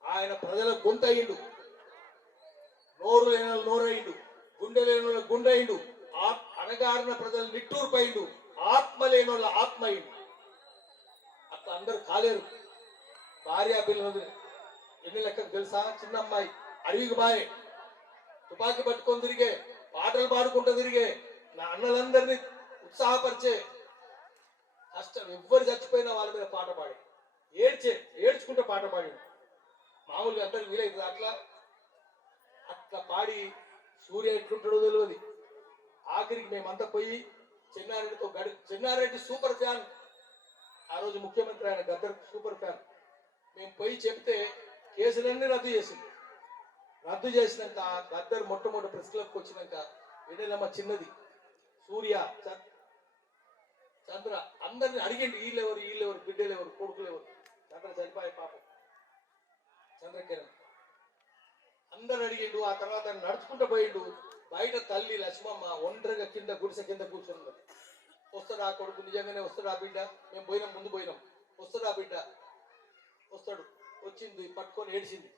ఆయన ప్రజల గొంతు అయ్యిండు, నోరు లేని నోరు అయ్యిండు, గుండె లేని గుండె అయ్యిండు, అనగారిన ప్రజలు నిట్టూరు పోయిండు, ఆత్మ లేని వాళ్ళ ఆత్మ అయ్యిండు. అట్లా అందరూ కాలేరు. భార్య పిల్లలు ఎన్ని లెక్కకు తెలుసా? చిన్న అమ్మాయి అడవికి బాయే, తుపాకీ పట్టుకొని తిరిగే, పాటలు పాడుకుంటూ తిరిగే, నా అన్నలందరినీ ఉత్సాహపరిచే, కష్టం ఎవ్వరు చచ్చిపోయినా వాళ్ళ మీద పాట పాడి ఏడ్చుకుంటే పాట పాడి, మామూలుగా అందరికి వీలైతుంది అట్లా పాడి సూర్య ఎట్లుంటాడో తెలియదు. ఆఖరికి మేమంతా పోయి చెన్నారెడ్డితో చెన్నారెడ్డి సూపర్ ఫ్యాన్, ఆ రోజు ముఖ్యమంత్రి, ఆయన గద్దర్ సూపర్ ఫ్యాన్. మేము పోయి చెప్తే కేసులన్నీ రద్దు చేసినాక గద్దర్ మొట్టమొదటి ప్రెస్ క్లబ్కి వచ్చినాక వెన్నెలమ్మ చిన్నది, సూర్య, చంద్ర అందరిని అడిగిండు, వీళ్ళెవరు బిడ్డలెవరు, కొడుకులెవరు. చంద్ర చనిపోయే పాపం, చంద్రకిరణ్ అందరు అడిగిండు. ఆ తర్వాత నడుచుకుంటూ పోయిండు. బయట తల్లి లక్ష్మమ్మ ఒంటరిగా కింద గుడిసె కింద కూర్చున్నది. వస్తాడు ఆ కొడుకు, నిజంగానే వస్తాడు ఆ బిడ్డ, మేము పోయినాం, ముందు పోయినాం, వస్తాడు ఆ బిడ్డ, వస్తాడు, వచ్చింది, పట్టుకొని ఏడిచింది.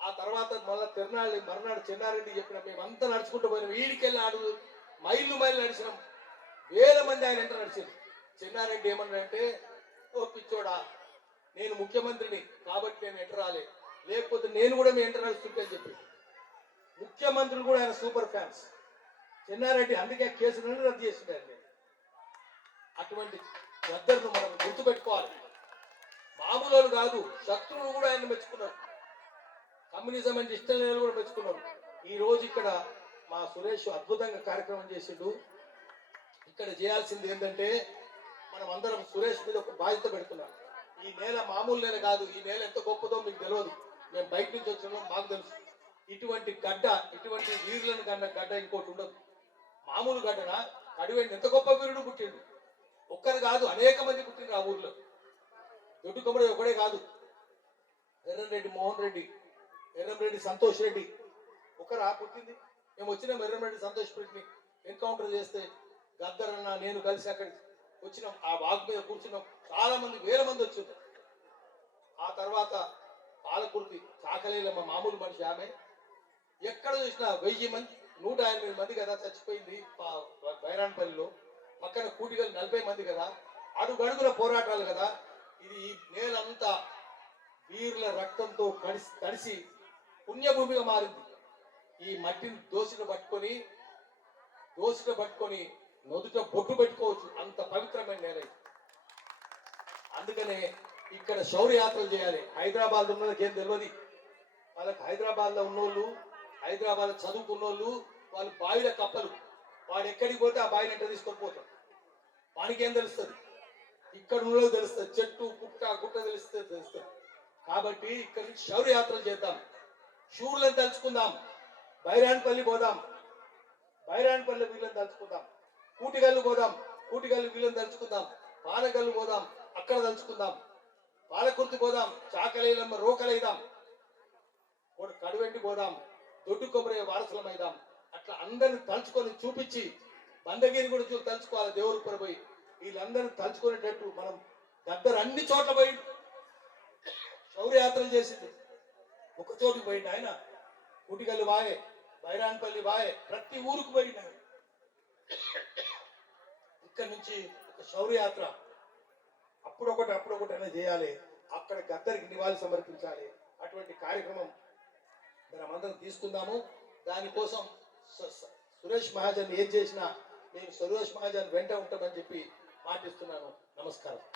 ఆ తర్వాత మళ్ళీ మర్నాడు చెన్నారెడ్డి చెప్పిన, మేమంతా నడుచుకుంటూ పోయినాం, వీడికెళ్ళి మైళ్ళు నడిచినాం, 1000 మంది ఆయన ఎంత నడిచింది. చెన్నారెడ్డి ఏమన్నాడంటే, ఓ పిచ్చోడా, నేను ముఖ్యమంత్రిని కాబట్టి నేను ఎంటర్ రాలే, లేకపోతే నేను కూడా మీ ఎంటర్ నడుస్తుంటే అని చెప్పి. ముఖ్యమంత్రులు కూడా ఆయన సూపర్ ఫ్యాన్స్ చెన్నారెడ్డి, అందుకే కేసులను రద్దు చేస్తున్నారండి. అటువంటి గద్దర్ను మనం గుర్తుపెట్టుకోవాలి. మామూలు కాదు, శత్రువులు కూడా ఆయన మెచ్చుకున్నారు, కమ్యూనిజం అంటే ఇష్టం లేని కూడా మెచ్చుకున్నారు. ఈ రోజు ఇక్కడ మా సురేష్ అద్భుతంగా కార్యక్రమం చేసిండు. ఇక్కడ చేయాల్సింది ఏంటంటే మనం అందరం సురేష్ మీద ఒక బాధ్యత పెడుతున్నాం. ఈ నేల మామూలు నేల కాదు. ఈ నేల ఎంత గొప్పదో మీకు తెలియదు. మేము బయట నుంచి వచ్చినాం, మాకు తెలుసు. ఇటువంటి గడ్డ, ఇటువంటి వీరులను కన్నా గడ్డ ఇంకోటి ఉండదు. మామూలు గడ్డన కడివేండి ఎంత గొప్ప వీరుడు పుట్టిండు. ఒక్కరు కాదు, అనేక మంది పుట్టిండ్రు ఆ ఊర్లో. దొడ్డు కొమ్మడి ఒకడే కాదు, ఎర్రంరెడ్డి మోహన్ రెడ్డి, ఎర్రంరెడ్డి సంతోష్ రెడ్డి ఒకరా పుట్టింది. మేము వచ్చినాం ఎర్రంరెడ్డి సంతోష్ రెడ్డిని ఎన్కౌంటర్ చేస్తే గద్దరన్న నేను కలిసి అక్కడికి వచ్చినాం. ఆ వాగు మీద కూర్చున్నాం. చాలా మంది, వేల మంది వచ్చింది. ఆ తర్వాత పాలకుర్తి చాకలేలమ్మ మామూలు మనిషి ఆమె. ఎక్కడ చూసినా 1000 మంది, 108 మంది కదా చచ్చిపోయింది బైరాన్పల్లిలో. పక్కన కూటిగలు 40 మంది కదా. అడుగడుగుల పోరాటాలు కదా. ఇది ఈ నేలంతా వీరుల రక్తంతో తడిసి పుణ్యభూమిగా మారింది. ఈ మట్టిని దోసిలో పట్టుకొని నొదుట బొట్టు పెట్టుకోవచ్చు, అంత పవిత్రమైన నేల. అందుకనే ఇక్కడ శౌర్యయాత్రలు చేయాలి. హైదరాబాద్ ఉన్నది ఏం తెలియదు వాళ్ళకి. హైదరాబాద్ లో ఉన్నోళ్ళు, హైదరాబాద్ చదువుకున్నోళ్ళు, వాళ్ళు బావిల కప్పలు. వాడు ఎక్కడికి పోతే ఆ బావిని ఎంట తీసుకొని పోతాడు. వానికి ఏం తెలుస్తుంది? ఇక్కడ ఉన్నోళ్ళు తెలుస్తుంది. చెట్టు పుట్ట గుట్ట తెలుస్తుంది. కాబట్టి ఇక్కడ నుంచి శౌర్యయాత్రలు చేద్దాం. షూర్లను తలుచుకుందాం. బైరాన్పల్లి పోదాం, బైరాన్పల్లి వీళ్ళని తలుచుకుందాం. కూటిగల్లు పోదాం, కూటిగల్లు వీళ్ళని తలుచుకుందాం. పాలగల్లు పోదాం, అక్కడ తలుచుకుందాం. పాలకుర్తి పోదాం, చాకలేలమ్మ రోకలైదాం. కడువెంటి పోదాం, దొడ్డు కొబ్బరి వారసులమైదాం. అట్లా అందరిని తలుచుకొని చూపించి, బందగిరి కూడా తలుచుకోవాలి. దేవుడు పోయి వీళ్ళందరినీ తలుచుకునేటట్టు మనం గద్దరు అన్ని చోట్ల పోయి శౌర్యయాత్రలు చేసింది. ఒక చోటుకు పోయింది ఆయన. కూటిగల్లు వాయే, బైరాన్పల్లి వాయే, ప్రతి ఊరుకు పోయింది. ఇక్కడ నుంచి ఒక శౌర్యయాత్ర అప్పుడొకటి అనేది చేయాలి. అక్కడ గద్దరికి నివాళి సమర్పించాలి. అటువంటి కార్యక్రమం మనమందరం తీసుకుందాము. దానికోసం సురేష్ మహాజన్ ఏం చేసినా నేను సురేష్ మహాజన్ వెంట ఉంటామని చెప్పి మాటిస్తున్నాను. నమస్కారం.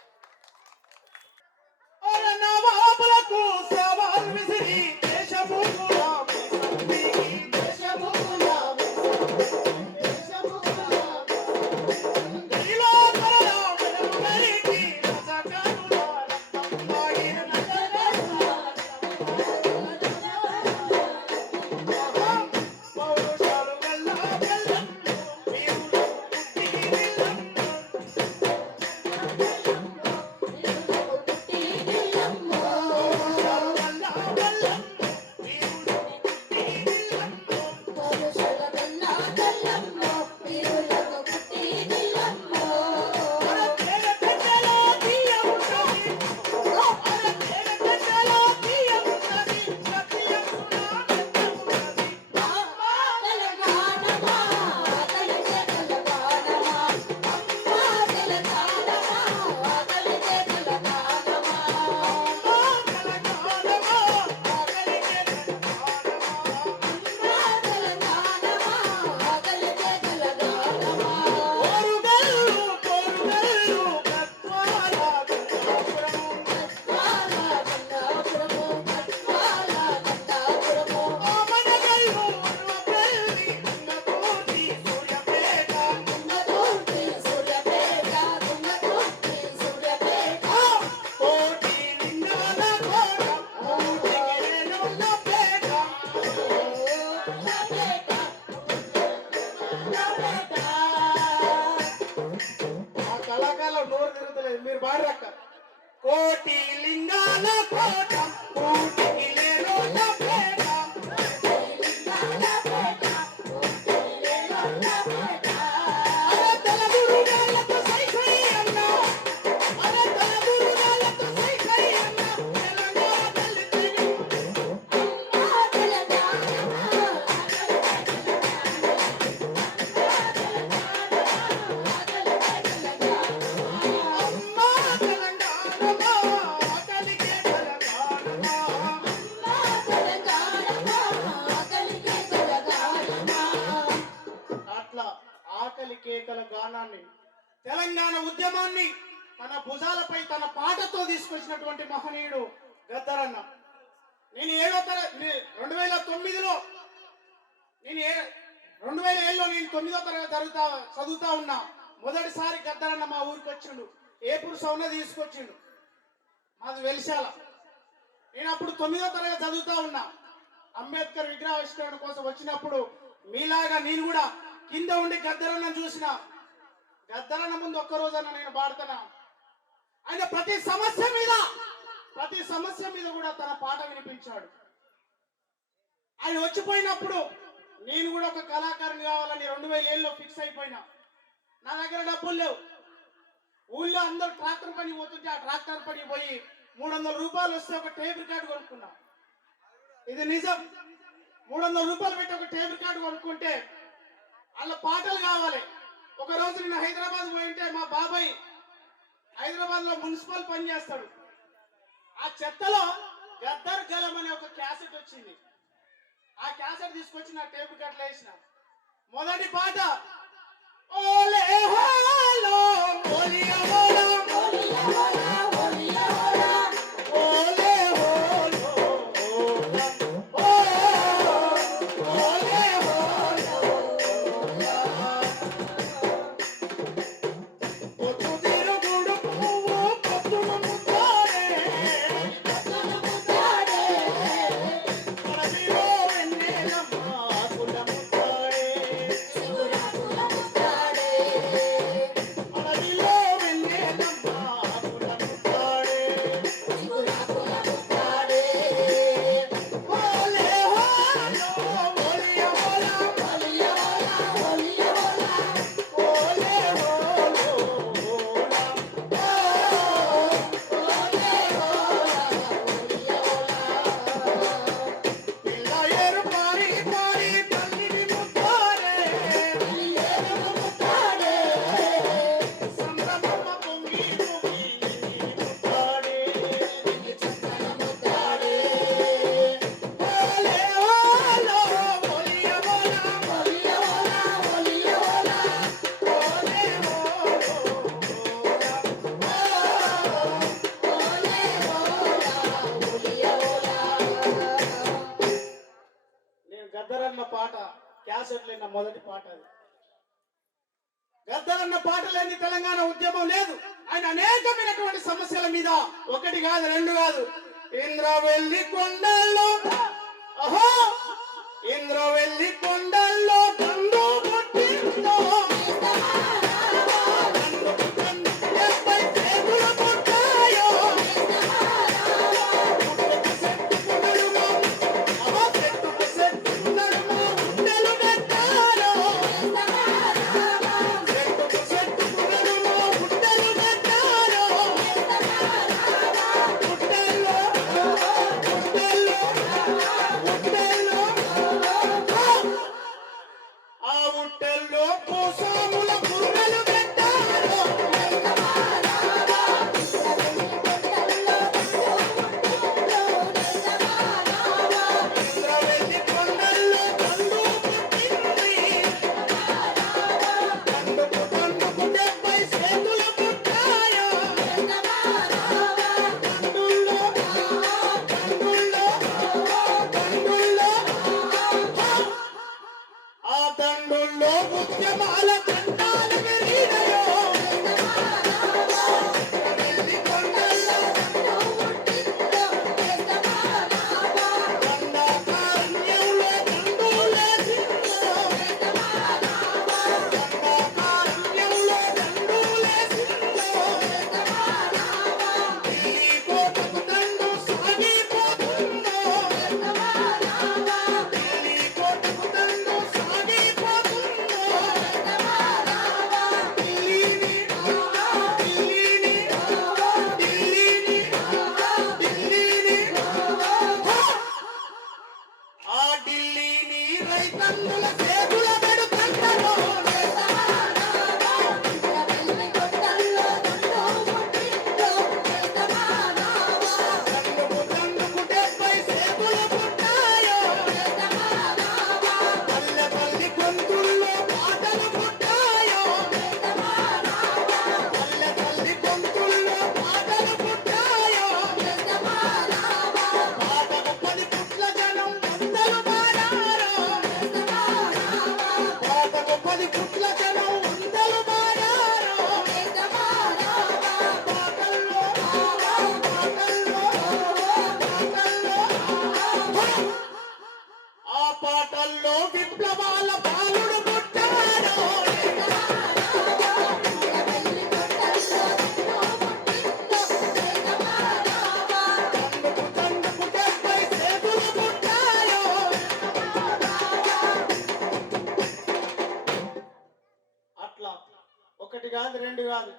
మీరు బాడరక్క కోటి లింగాల కోట కోటికి లేనోళ్ళ పేట అరే తలబురుగాలతో సైకై అన్న అరే తలబురుగాలతో సైకై అన్న తెలంగాణ తల్లి కేకల గానాన్ని తెలంగాణ ఉద్యమాన్ని తన భుజాలపై తన పాటతో తీసుకొచ్చినటువంటి మహనీయుడు గద్దరన్న. నేను 2009లో నేను 2007లో నేను 9వ తరగతి చదువుతా ఉన్నా. మొదటిసారి గద్దరన్న మా ఊరికి వచ్చిండు. ఏపూరు సౌన తీసుకొచ్చిండు. మాది వెలిశాల. నేను అప్పుడు 9వ తరగతి చదువుతా ఉన్నా. అంబేద్కర్ విగ్రహావిష్కరణ కోసం వచ్చినప్పుడు మీలాగా నేను కూడా కింద ఉండి గద్దరన్న చూసిన. గద్దరన్న ముందు ఒక్కరోజన్న నేను పాడుతున్నా. ఆయన ప్రతి సమస్య మీద కూడా తన పాట వినిపించాడు. ఆయన వచ్చిపోయినప్పుడు నేను కూడా ఒక కళాకారుని కావాలని 2007లో ఫిక్స్ అయిపోయినా. నా దగ్గర డబ్బులు లేవు. ఊళ్ళో అందరూ ట్రాక్టర్ పని పోతుంటే ఆ ట్రాక్టర్ పని పోయి 300 రూపాయలు వస్తే ఒక టేప్ రికార్డు కొనుక్కున్నా. ఇది నిజం. 300 రూపాయలు పెట్టి ఒక టేప్ రికార్డు కొనుక్కుంటే వాళ్ళ పాటలు కావాలి. ఒక రోజు నేను హైదరాబాద్ పోయింటే మా బాబాయ్ హైదరాబాద్ లో మున్సిపల్ పని చేస్తాడు. ఆ చెత్తలో గద్దర్ గలం అనే ఒక క్యాసెట్ వచ్చింది. ఆ క్యాసెట్ తీసుకొచ్చి నా టేప్ రికార్డులో వేసిన. మొదటి పాట ఓలే హోలో ఓలియా ఓలా ఓలియా ఓలా ఓలియా ఓలా ఓలే హోలో ఓలే హోలో పొద్దు తిరుగుడు పువ్వు పొద్దున ముద్దాడే పడవిలో వెన్నెలమ్మ కుల ముద్దాడే పడవిలో వెన్నెలమ్మ కుల ముద్దాడే ఓలే హోలో ఓలియా ఓలా ఓలియా ఓలా ఓలియా ఓలా ఓలే హోలో పిల్ల ఏరు పారి పారి తల్లిని ముద్దాడే సంద్రమ్మ పొంగి పొంగి ముద్దాడే ఓలే హోలో ఓలియా ఓలా ఓలియా ఓలా ఓలియా ఓలా ఓలే నేను గద్దరన్న పాట క్యాసెట్ లేని మొదటి పాట అది. గద్దరన్న పాట లేని తెలంగాణ ఉద్యమం లేదు. ఆయన అనేకమైనటువంటి సమస్యల మీద ఒకటి కాదు రెండు కాదు. ఇంద్రవెల్లి కొండల్లో అహో ఇంద్రవెల్లి కొండల్లో దండు కొట్టిందో దండుకు దండు 70 చేతులు పుట్టాయో పుట్టుకు చెట్టుకు నడుమో అహో చెట్టుకు చెట్టుకు నడుమో ఉండెలు నెట్టారో చెట్టుకు చెట్టుకు నడుమో ఉండెలు నెట్టారో పుట్టెల్లో పుట్టెల్లో ఎన్నో విప్లవాల బాలుడు పుట్టాడు తండ్రుకు 70 సేతులు పుట్టాడు అట్లా ఒకటి కాదు రెండు కాదు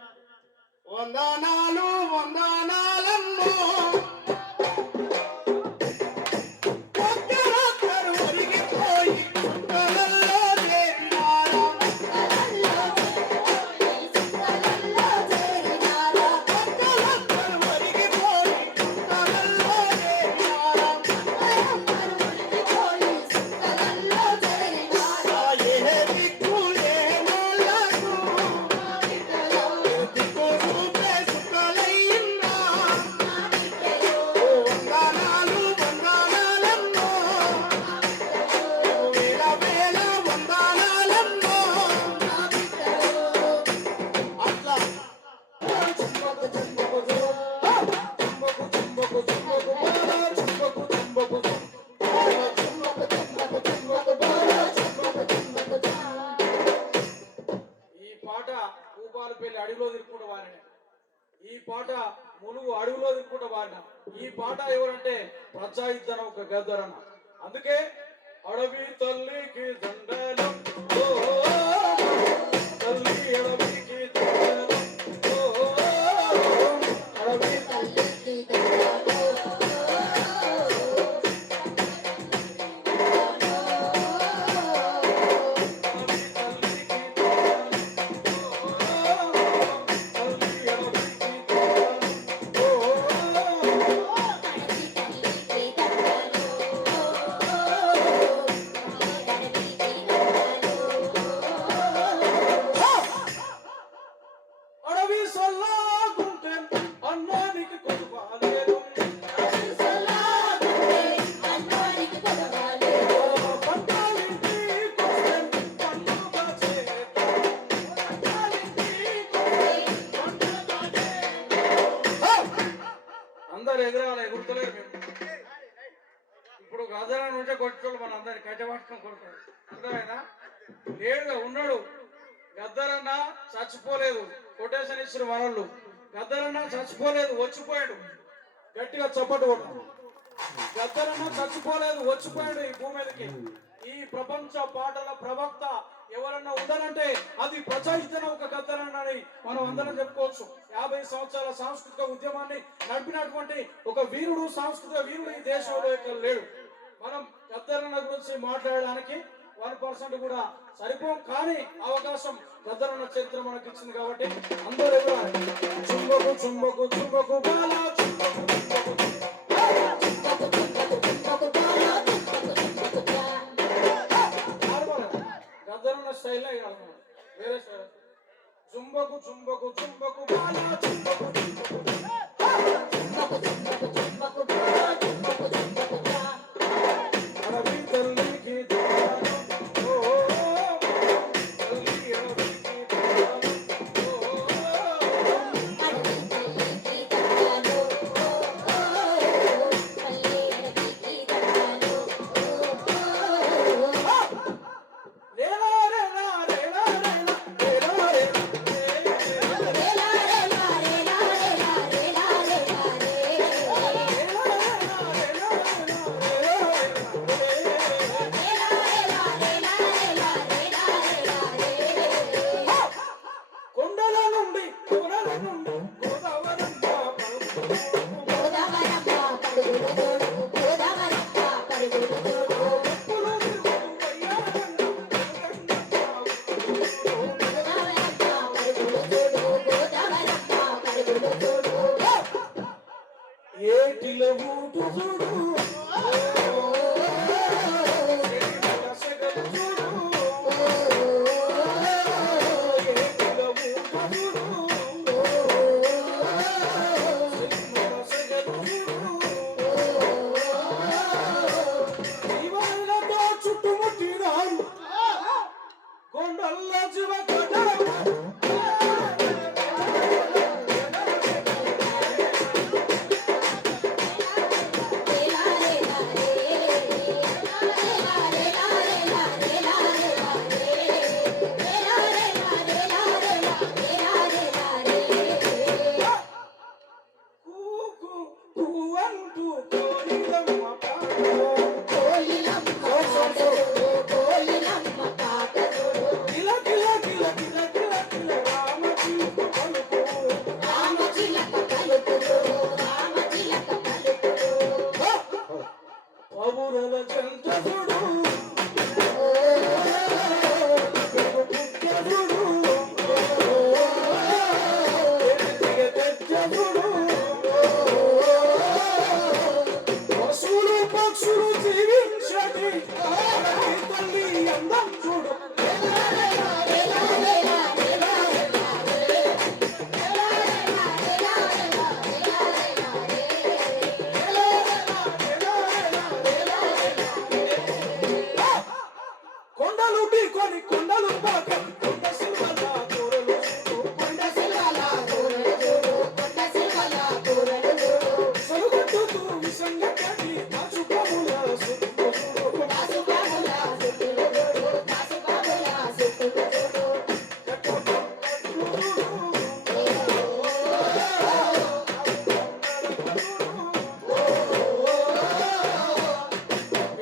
వందనాలు వందనాలమ్మో ఒక్కరొక్కరు ఒరిగిపోయి చుక్కలలో చేరినారా ఒక్కరొక్కరు ఒరిగిపోయి చుక్కలలో చేరినారా ఏ దిక్కు ఏ మూలకు దిక్కు చూపే సుఖలయ్యిందా వందనాలు వందనాలమ్మో వేల వేల వందనాలమ్మో అట్లా ఈ పాట భూపాలపల్లి అడవిలో తిరుక్కుంటూ వారిని ఈ పాట ములుగు అడవిలో తిరుక్కుంటూ వారిన ఈ పాట ఎవరంటే ప్రజాయుద్ధన ఒక గద్దరన్న అందుకే అడవి తల్లికి దండలు ఓ తల్లి అడవికి దండలు ఓ అడవి అడవి సొల్లాగుంటే అన్నానికి కొడుకోలేదు పట్టాలింటి కొస్తే పండుగ చేద్దాం అందరు ఎదురాలి ఎగురుతలేరు మేము ఇప్పుడు గజరాన్ని ఉంటే కొట్టుకోవాలి మన అందరి కట్టబట్టుకొని కొడుతాడు అర్థమైనా లేడుగా ఉన్నాడు గద్దరన్న చచ్చిపోలేదు కొటేషన్ ఇచ్చిన మనోళ్ళు గద్దరన్న చచ్చిపోలేదు వచ్చిపోయాడు గట్టిగా చప్పట్లు కొట్టాడు గద్దరన్న చచ్చిపోలేదు వచ్చిపోయాడు ఈ భూమి మీదకి ఈ ప్రపంచ పాటల ప్రవక్త ఎవరన్నా ఉండాలంటే అది ప్రజాహితన ఒక గద్దరన్న అని మనం అందరం చెప్పుకోవచ్చు 50 సంవత్సరాల సాంస్కృతిక ఉద్యమాన్ని నడిపినటువంటి ఒక వీరుడు సాంస్కృతిక వీరుడు ఈ దేశంలో ఇక్కడ లేడు మనం గద్దరన్న గురించి మాట్లాడడానికి 1% కూడా సరిపోం కానీ అవకాశం గద్దరన్న చరిత్ర మనకి ఇచ్చింది కాబట్టి అందరూ ఎదురాలి చుంబకు చుంబకు చుంబకు బాలా చుంబకు గద్దరన్న స్టైల్ వేరే స్టైల్ చుంబకు చుంబకు చుంబకు బాలా చుంబకు అడవి తల్లికి దండాలు ఓ తల్లి అడవికి దండాలు రేలా రేలా రేలా రేలా రేలా రేలా పౌరల చంద్రుడు పశువులు పక్షులు జీవించటి తల్లి అందం చూడు కొండలు ఢీకొని కొండలు పాక కొండ శిల్పల కూరలు కొండ శిల్పల కూరలు సరుగొట్టుతూ విసంగ కటి పశుపముల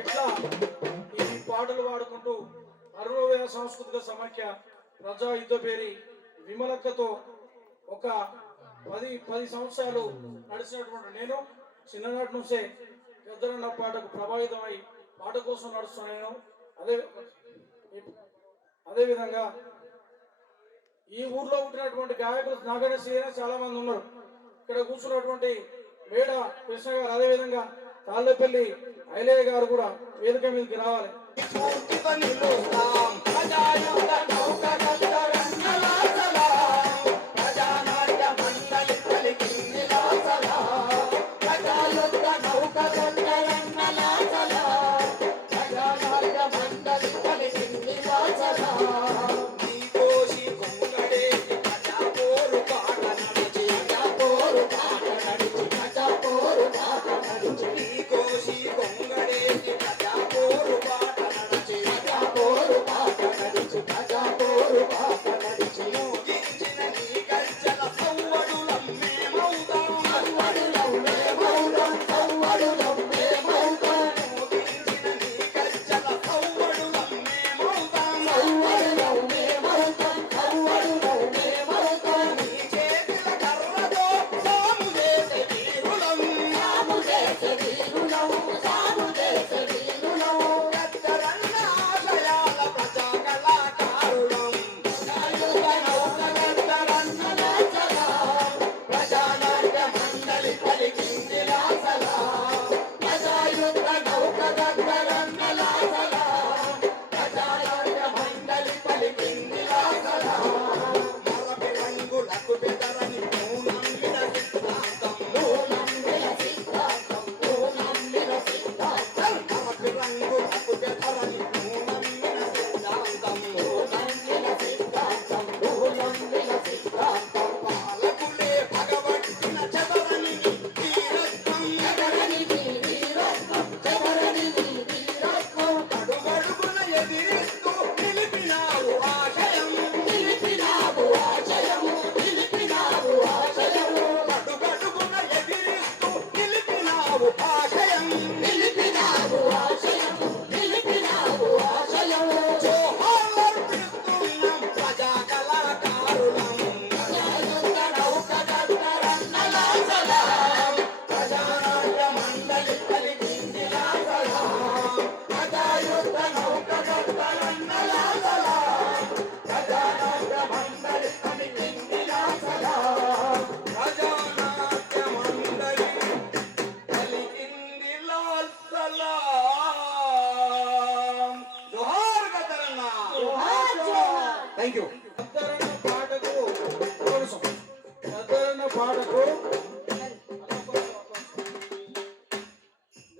ఇట్లా ఈ పాటలు పాడుకుంటూ 60వ సాంస్కృతిక సమాఖ్య ప్రజా యుద్ధ పేరి విమలక్కతో ఒక 10 సంవత్సరాలు నడిచినటువంటి నేను చిన్ననాటి నుంచే గద్దరన్న పాటకు ప్రభావితమై పాట కోసం నడుస్తున్నాను. అదేవిధంగా ఈ ఊర్లో ఉంటున్నటువంటి గాయకులు నాగడే శ్రీనే చాలా మంది ఉన్నారు. ఇక్కడ కూర్చున్నటువంటి మేడ కృష్ణ గారు, అదేవిధంగా తాళ్ళపల్లి ఐలయ్య గారు కూడా వేదిక మీదకి రావాలి. Thank you.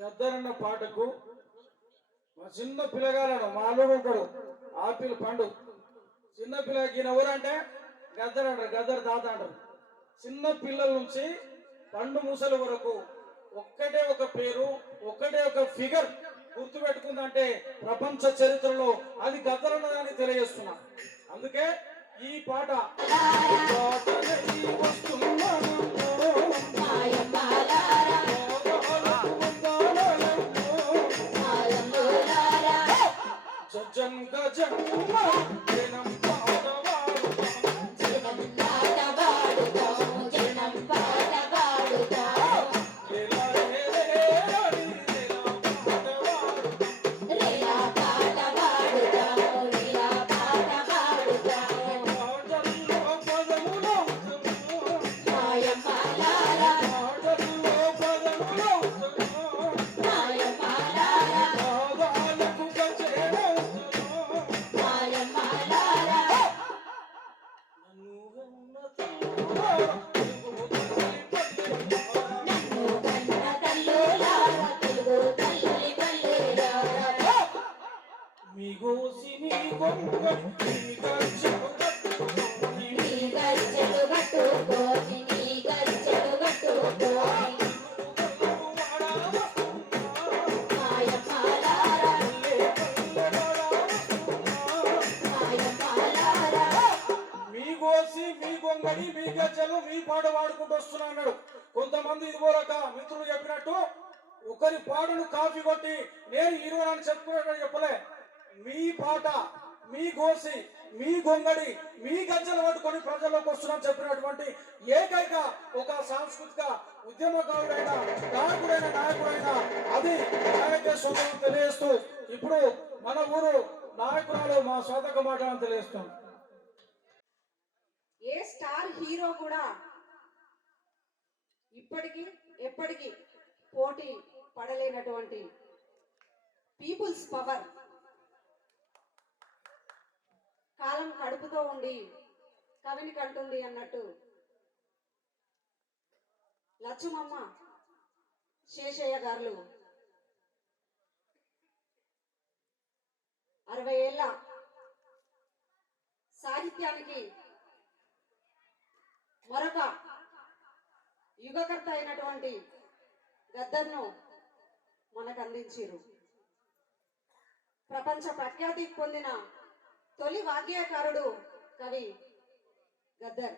గద్దరన్న పాటకు మా చిన్న పిల్లగాడు మా అల్లుడు ఉంటాడు, ఆపిల్ పండు. చిన్న పిల్లకి ఎవరంటే గద్దర్ అంటారు, గద్దర్ తాత అంటారు. చిన్న పిల్లల నుంచి పండు ముసలి వరకు ఒక్కటే ఒక పేరు, ఒక్కటే ఒక ఫిగర్ గుర్తు పెట్టుకుందంటే ప్రపంచ చరిత్రలో అది గద్దరన్నదని తెలియజేస్తున్నా. అందుకే ఈ పాట జన్ గజన్ మీ గోసి మీ గొంగడి మీ గజ్జలు మీ పాట పాడుకుంటూ వస్తున్నా అన్నాడు. కొంతమంది ఇదివరక మిత్రులు చెప్పినట్టు ఒకరి పాటను కాపీ కొట్టి నేను హీరో అని చెప్పుకున్నట్టు చెప్పలే. మీ పాట మీ గోసి మీ గొంగడి మీ గజ్జలు పట్టుకొని ప్రజల్లోకి వస్తున్నాను చెప్పినటువంటి ఏకైక ఒక సాంస్కృతిక ఉద్యమకారుడైన నాయకుడైన అది నాయకే సొంతం తెలియజేస్తూ ఇప్పుడు మన ఊరు నాయకురాలు మా స్వాతక మాటలను తెలియజేస్తాం. ఏ స్టార్ హీరో కూడా ఇప్పటికీ ఎప్పటికీ పోటీ పడలేనటువంటి పీపుల్స్ పవర్ కాలం కడుపుతో ఉండి కవిని కంటుంది అన్నట్టు లచ్చుమమ్మ శేషయ్య గారు 60 ఏళ్ల సాహిత్యానికి మరొక యుగకర్త అయినటువంటి గద్దర్ను మనకు అందించారు. ప్రపంచ ప్రఖ్యాతి పొందిన తొలి వాగ్గేయకారుడు కవి గద్దర్.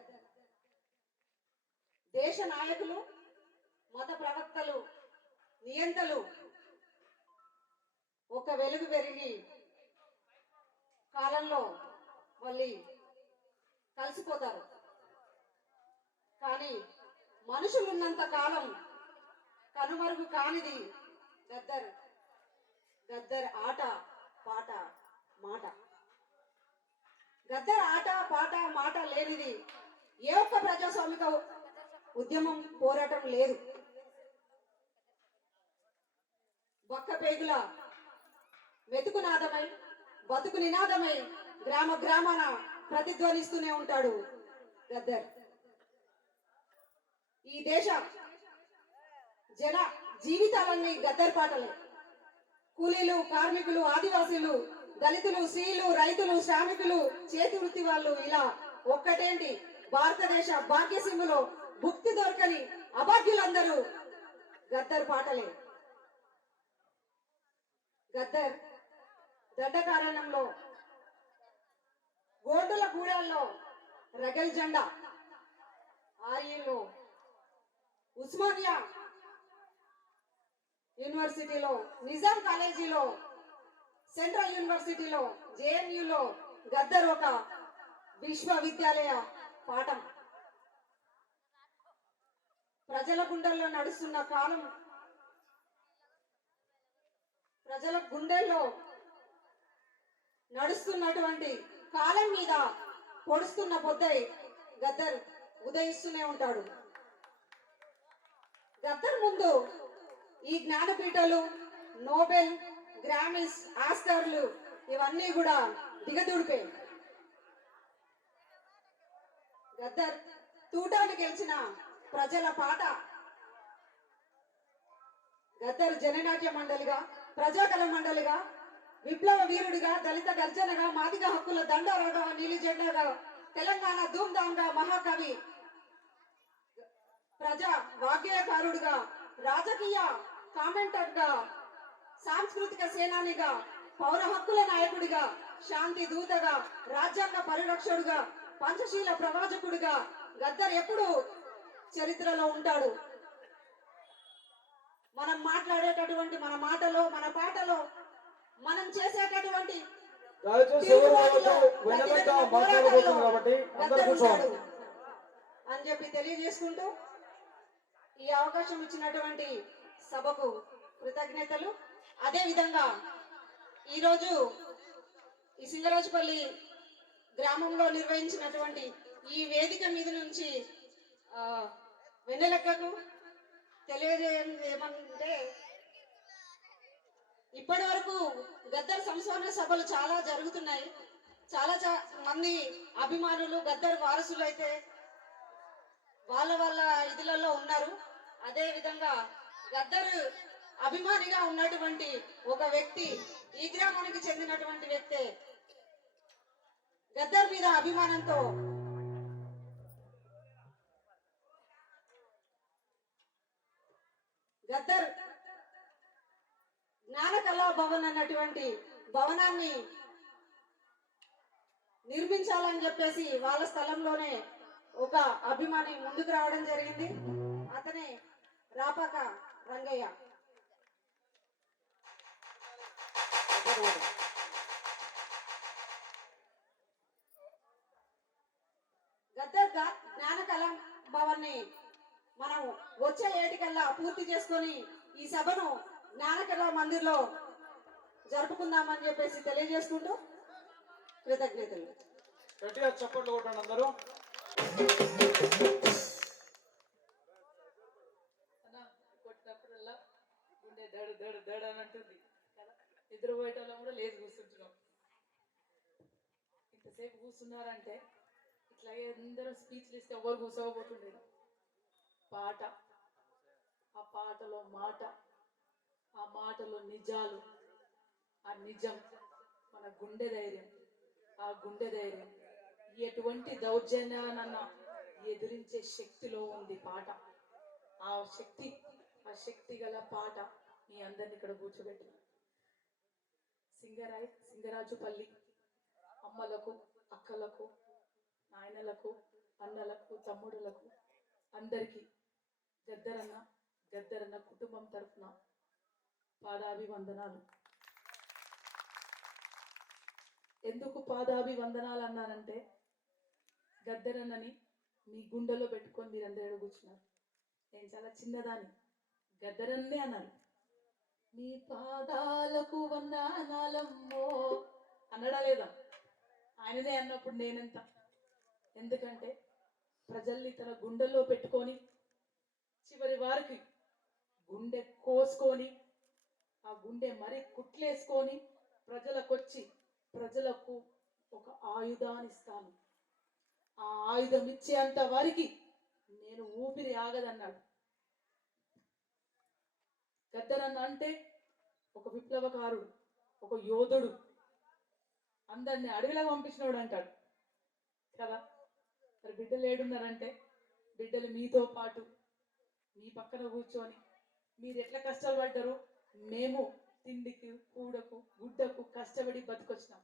దేశ నాయకులు, మత ప్రవక్తలు, నియంతలు ఒక వెలుగు పెరిగి కాలంలో మళ్ళీ కలిసిపోతారు. కానీ మనుషులున్నంత కాలం కనుమరుగు కానిది గద్దర్ ఆట పాట మాట. గద్దర్ ఆట పాట మాట లేనిది ఏ ఒక్క ప్రజాస్వామిక ఉద్యమం పోరాటం లేదు. బక్క పేగుల వెతుకునాదమై బతుకు నినాదమై గ్రామ గ్రామాన ప్రతిధ్వనిస్తూనే ఉంటాడు గద్దర్. ఈ దేశ జన జీవితాలన్నీ గద్దర్ పాటలే. కూలీలు, కార్మికులు, ఆదివాసీలు, దళితులు, స్త్రీలు, రైతులు, శ్రామికులు, చేతి వృత్తి వాళ్ళు ఇలా ఒక్కటేంటి భారతదేశ భాగ్యసీమలో భుక్తి దొరకని అభాగ్యులందరూ గద్దర్ పాటలే. గద్దర్ దండకారణంలో, గోండుల గూడాల్లో రగల్ జెండా, ఆర్యలో, ఉస్మానియా యూనివర్సిటీలో, నిజాం కాలేజీలో, సెంట్రల్ యూనివర్సిటీలో, జేఎన్యూలో గద్దర్ ఒక విశ్వవిద్యాలయ పాఠం. ప్రజల గుండెల్లో నడుస్తున్న కాలం, ప్రజల గుండెల్లో నడుస్తున్నటువంటి కాలం మీద పొడుస్తున్న పొద్దై గద్దర్ ఉదయిస్తూనే ఉంటాడు. గద్దర్ ముందు ఈ జ్ఞానపీఠాలు, నోబెల్, గ్రామీస్, ఆస్కార్లు ఇవన్నీ కూడా దిగదుడిపే. గద్దర్ తూటాను గెలిచిన ప్రజల పాట. గద్దర్ జననాట్య మండలిగా, ప్రజాకళ మండలిగా, విప్లవ వీరుడిగా, దళిత గర్జనగా, మాదిగ హక్కుల దండోరాగా, నీలి జెండాగా, తెలంగాణ ధూమ్ధామ్గా, మహాకవి, ప్రజా వాగ్గేయకారుడుగా, రాజకీయ కామెంటర్గా, సాంస్కృతిక సేనానిగా, పౌర హక్కుల నాయకుడిగా, శాంతి దూతగా, రాజ్యాంగ పరిరక్షకుడుగా, పంచశీల ప్రవాచకుడిగా గద్దర్ ఎప్పుడు చరిత్రలో ఉంటాడు. మనం మాట్లాడేటటువంటి మన మాటలో, మన పాటలో, మనం చేసేటటువంటి అని చెప్పి తెలియజేసుకుంటూ ఈ అవకాశం ఇచ్చినటువంటి సభకు కృతజ్ఞతలు. అదే విధంగా ఈరోజు ఈ సింగరాజుపల్లి గ్రామంలో నిర్వహించినటువంటి ఈ వేదిక మీద నుంచి వెన్నెలక్కకు తెలియజేయండి ఏమంటే, ఇప్పటి వరకు గద్దర్ సంస్మరణ సభలు చాలా జరుగుతున్నాయి. చాలా మంది అభిమానులు, గద్దర్ వారసులు అయితే వాళ్ళ ఇదిలలో ఉన్నారు. అదే విధంగా గద్దర్ అభిమానిగా ఉన్నటువంటి ఒక వ్యక్తి, ఈ గ్రామానికి చెందినటువంటి వ్యక్తే గద్దర్ మీద అభిమానంతో గద్దర్ జ్ఞాన కళా భవన్ అన్నటువంటి భవనాన్ని నిర్మించాలని చెప్పేసి వాళ్ళ స్థలంలోనే ఒక అభిమాని ముందుకు రావడం జరిగింది. అతనే రాపాక రంగయ్య. గద్దర్ జ్ఞాన కళా భవన్ ని మనం వచ్చే ఏటికల్లా పూర్తి చేసుకొని ఈ సభను జ్ఞాన కళా మందిర్లో జరుపుకుందామని చెప్పేసి తెలియజేసుకుంటూ కృతజ్ఞతలు. గట్టిగా చప్పట్లు కొట్టండి అందరూ. కొట్టినప్పుడల్లా గుండె దడ దడ దడ అని అంటుంది కదా. నిద్రపోయేటోళ్ళం కూడా లేచి కూర్చుంటున్నాం. ఇంతసేపు కూర్చున్నారంటే ఇట్లాగే అందరూ స్పీచ్లు ఇస్తే ఎవరు కూర్చోకపోతుండేది. పాట, ఆ పాటలో మాట, ఆ మాటలో నిజాలు, ఆ నిజం మన గుండె ధైర్యం. ఆ గుండె ధైర్యం ఎటువంటి దౌర్జన్యానన్నా ఎదిరించే శక్తిలో ఉంది పాట. ఆ శక్తి గల పాట మీ అందరిని ఇక్కడ కూర్చోబెట్టి సింగరాజుపల్లి అమ్మలకు, అక్కలకు, నాయనలకు, అన్నలకు, తమ్ముడులకు అందరికీ గద్దరన్న కుటుంబం తరఫున పాదాభివందనాలు. ఎందుకు పాదాభివందనాలు అన్నానంటే గద్దరన్నని మీ గుండెలో పెట్టుకొని మీరందరూ కూర్చున్నారు. నేను చాలా చిన్నదాన్ని, గద్దరన్నే అన్నారు. మీ పాదాలకు వందనాలమ్మో అన్నడా లేదా? ఆయననే అన్నప్పుడు నేనెంత. ఎందుకంటే ప్రజల్ని తన గుండెల్లో పెట్టుకొని చివరి వారికి గుండె కోసుకొని ఆ గుండె మరీ కుట్లేసుకొని ప్రజలకు ఒక ఆయుధాన్ని ఇస్తాను, ఆ ఆయుధం ఇచ్చేంత వారికి నేను ఊపిరి ఆగదన్నాడు. గద్దరన్న అంటే ఒక విప్లవకారుడు, ఒక యోధుడు, అందరిని అడవిలా పంపించినోడు అంటాడు కదా. మరి బిడ్డలు ఏడున్నారంటే బిడ్డలు మీతో పాటు మీ పక్కన కూర్చొని మీరు ఎట్లా కష్టాలు పడ్డారో మేము తిండికి, కూడకు, గుడ్డకు కష్టపడి బతికొచ్చినాం.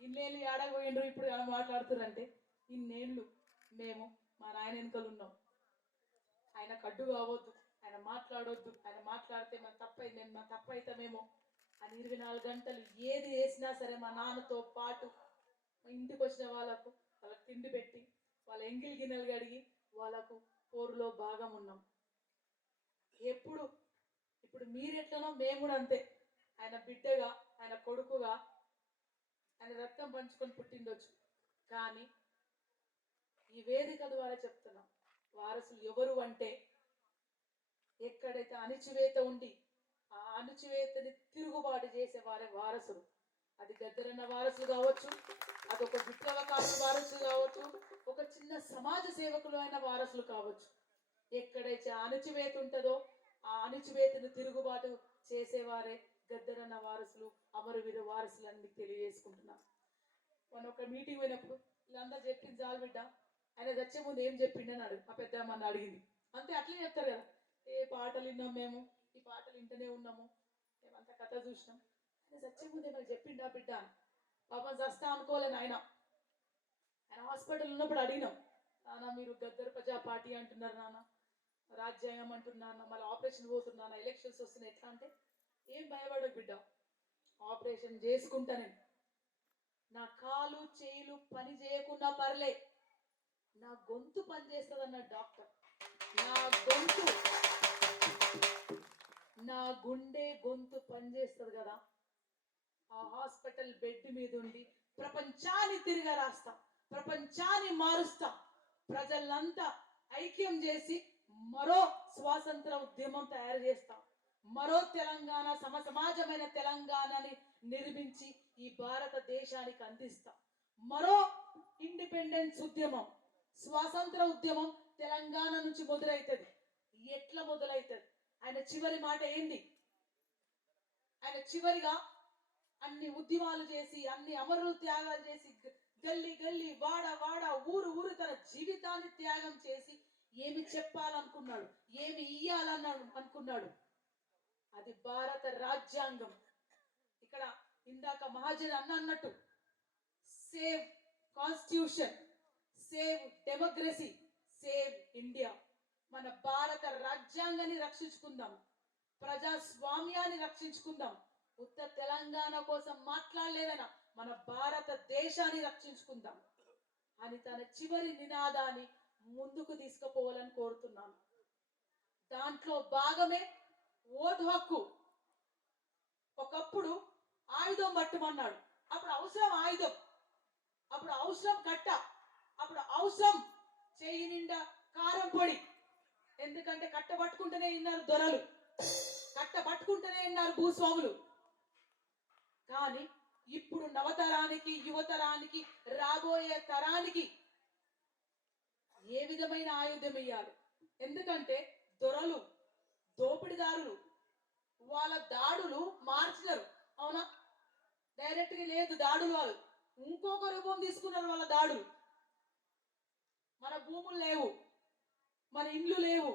ఇన్నేళ్ళు ఏడకపోయిండ్రు ఇప్పుడు ఎలా మాట్లాడుతారంటే ఇన్నేళ్ళు మేము మా నాయన వెనుకలు ఉన్నాం. ఆయనకు అడ్డు కావద్దు, ఆయన మాట్లాడొద్దు, ఆయన మాట్లాడితే మన తప్పు అవుతామేమో అని 24 గంటలు ఏది వేసినా సరే మా నాన్నతో పాటు ఇంటికి వచ్చిన వాళ్ళకు తిండి పెట్టి వాళ్ళ ఎంగిలి గిన్నెలు కడిగి వాళ్ళకు పోరులో భాగం ఉన్నాం. ఇప్పుడు మీరెట్లనో మేము కూడా అంతే. ఆయన బిడ్డగా, ఆయన కొడుకుగా, ఆయన రక్తం పంచుకొని పుట్టిండొచ్చు, కానీ ఈ వేదిక ద్వారా చెప్తున్నాం, వారసులు ఎవరు అంటే ఎక్కడైతే అణిచివేత ఉండి ఆ అణిచివేతని తిరుగుబాటు చేసే వారే వారసులు. అది గద్దరన్న వారసులు కావచ్చు, అదొక విప్లవకారుల వారసులు కావచ్చు, ఒక చిన్న సమాజ సేవకులు అయిన వారసులు కావచ్చు. ఎక్కడైతే అణిచివేత ఉంటుందో ఆ అణిచివేతను తిరుగుబాటు చేసేవారే గద్దరన్న వారసులు, అమరవీర వారసులు అని మీకు తెలియజేసుకుంటున్నాను. మొన్న ఒక మీటింగ్ పోయినప్పుడు వీళ్ళందరూ చెప్పింది చాలు బిడ్డ, ఆయన వచ్చే ముందు ఏం చెప్పిండని ఆ పెద్దమ్మని అడిగింది. అంతే, అట్లే చెప్తారు కదా. ఏ పాటలు విన్నాం మేము, ఈ పాటలు వింటూనే ఉన్నాము, మేమంతా కథ చూసినాం, ఆయన వచ్చే ముందు ఏమైనా చెప్పిండా బిడ్డ అని. పాపం చస్తా అనుకోలేను. ఆయన హాస్పిటల్ ఉన్నప్పుడు అడిగినాం, నాన్న మీరు గద్దర్ ప్రజా పార్టీ అంటున్నారు, నాన్న రాజ్యాంగం అంటున్నాను, మళ్ళీ ఆపరేషన్ పోతున్నాను, ఎలక్షన్స్ వస్తున్నాయి, ఎట్లా అంటే ఏం భయపడకు బిడ్డ, ఆపరేషన్ చేసుకుంటా నేను, నా కాలు చేయిలు పని చేయకున్నా పర్లే, నా గొంతు పని చేస్తుంది అన్న డాక్టర్. నా గుండె గొంతు పనిచేస్తుంది కదా. ఆ హాస్పిటల్ బెడ్ మీద ఉండి ప్రపంచాన్ని తిరిగి రాస్తా, ప్రపంచాన్ని మారుస్తా, ప్రజలంతా ఐక్యం చేసి మరో స్వాతంత్ర ఉద్యమం తయారు చేస్తా, మరో తెలంగాణ సమాజమైన తెలంగాణని నిర్మించి ఈ భారతదేశానికి అందిస్తా, మరో ఇండిపెండెన్స్ ఉద్యమం, స్వాతంత్ర ఉద్యమం తెలంగాణ నుంచి మొదలవుతుంది. ఎట్లా మొదలవుతుంది? ఆయన చివరి మాట ఏంది? ఆయన చివరిగా అన్ని ఉద్యమాలు చేసి, అన్ని అమరులు త్యాగాలు చేసి గల్లీ గల్లీ వాడ వాడ ఊరు ఊరు తన జీవితాన్ని త్యాగం చేసి ఏమి చెప్పాలనుకున్నాడు, ఏమి ఇయ్యాలన్నాడు అనుకున్నాడు. అది భారత రాజ్యాంగం. ఇక్కడ ఇందాక మహాజన్ అన్నట్టు save constitution, save democracy, save India. మన భారత రాజ్యాంగాన్ని రక్షించుకుందాం, ప్రజాస్వామ్యాన్ని రక్షించుకుందాం. ఉత్త తెలంగాణ కోసం మాట్లాడలేదన మన భారతదేశాన్ని రక్షించుకుందాం అని తన చివరి నినాదాన్ని ముందుకు తీసుకుపోవాలని కోరుతున్నాను. దాంట్లో భాగమే ఓటు హక్కు. ఒకప్పుడు ఆయుధం పట్టమన్నాడు, అప్పుడు అవసరం ఆయుధం, అప్పుడు అవసరం కట్ట, అప్పుడు అవసరం చేయి నిండా కారం పొడి. ఎందుకంటే కట్ట పట్టుకుంటూనే ఉన్నారు దొరలు, కట్ట పట్టుకుంటూనే ఉన్నారు భూస్వాములు. కానీ ఇప్పుడు నవతరానికి, యువతరానికి, రాబోయే తరానికి ఏ విధమైన ఆయుధం ఇయ్యాలి? ఎందుకంటే దొరలు, దోపిడిదారులు వాళ్ళ దాడులు మార్చినారు. అవునా? డైరెక్ట్ గా లేదు దాడులు, వాళ్ళు ఇంకొక రూపం తీసుకున్నారు వాళ్ళ దాడులు. మన భూములు లేవు, మన ఇండ్లు లేవు,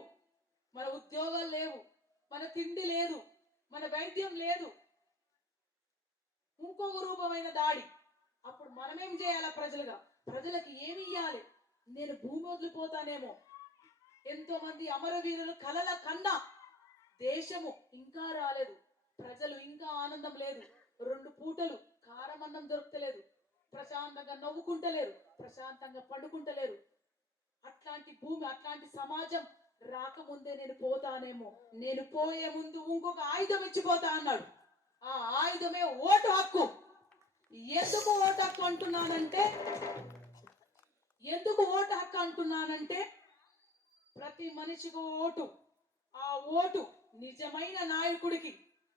మన ఉద్యోగాలు లేవు, మన తిండి లేదు, మన వైద్యం లేదు, ఇంకొక రూపమైన దాడి. అప్పుడు మనమేం చేయాలా? ప్రజలకు ఏమి ఇయ్యాలి? నేను భూమి వదిలిపోతానేమో. ఎంతో మంది అమరవీరులు కలల కన్నా దేశము ఇంకా రాలేదు, ప్రజలు ఇంకా ఆనందం లేదు, 2 పూటలు కారమన్నం దొరకలేదు, ప్రశాంతంగా నవ్వుకుంటలేరు, ప్రశాంతంగా పండుకుంటలేరు. అట్లాంటి భూమి, అట్లాంటి సమాజం రాకముందే నేను పోతానేమో, నేను పోయే ముందు ఇంకొక ఆయుధం ఇచ్చిపోతా అన్నాడు. ఆ ఆయుధమే ఓటు హక్కు. ఎందుకు ఓటు హక్కు అంటున్నానంటే ప్రతి మనిషికి ఓటు. ఆ ఓటు నిజమైన నాయకుడికి,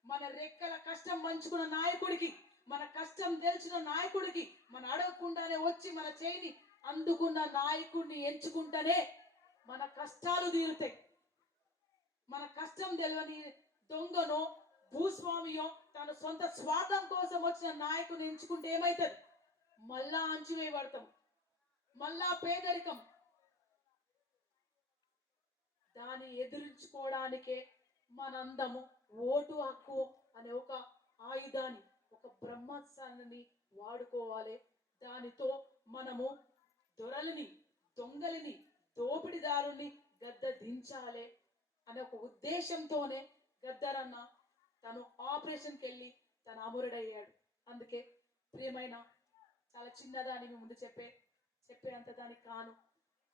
మన రెక్కల కష్టం పంచుకున్న నాయకుడికి, మన కష్టం తెలిసిన నాయకుడికి, మన అడగకుండానే వచ్చి మన చేయిని అందుకున్న నాయకుడిని ఎంచుకుంటేనే మన కష్టాలు తీరుతాయి. మన కష్టం తెలియని దొంగనో భూస్వామియో తన సొంత స్వార్థం కోసం వచ్చిన నాయకుని ఎంచుకుంటే ఏమైతుంది? మళ్ళా అంచువేయబడతాం, మళ్ళా పేదరికం. దాన్ని ఎదురించుకోవడానికే మనందము ఓటు హక్కు అనే ఒక ఆయుధాన్ని, ఒక బ్రహ్మాస్త్రాన్ని వాడుకోవాలి. దానితో మనము దొరలని, దొంగలని, దోపిడిదారుని గద్ద దించాలి అనే ఒక ఉద్దేశంతోనే గద్దరన్న తను ఆపరేషన్కి వెళ్ళి తను అమరుడయ్యాడు. అందుకే ప్రియమైన, చాలా చిన్నదాన్ని మీ ముందు చెప్పేంత దానికి కాను.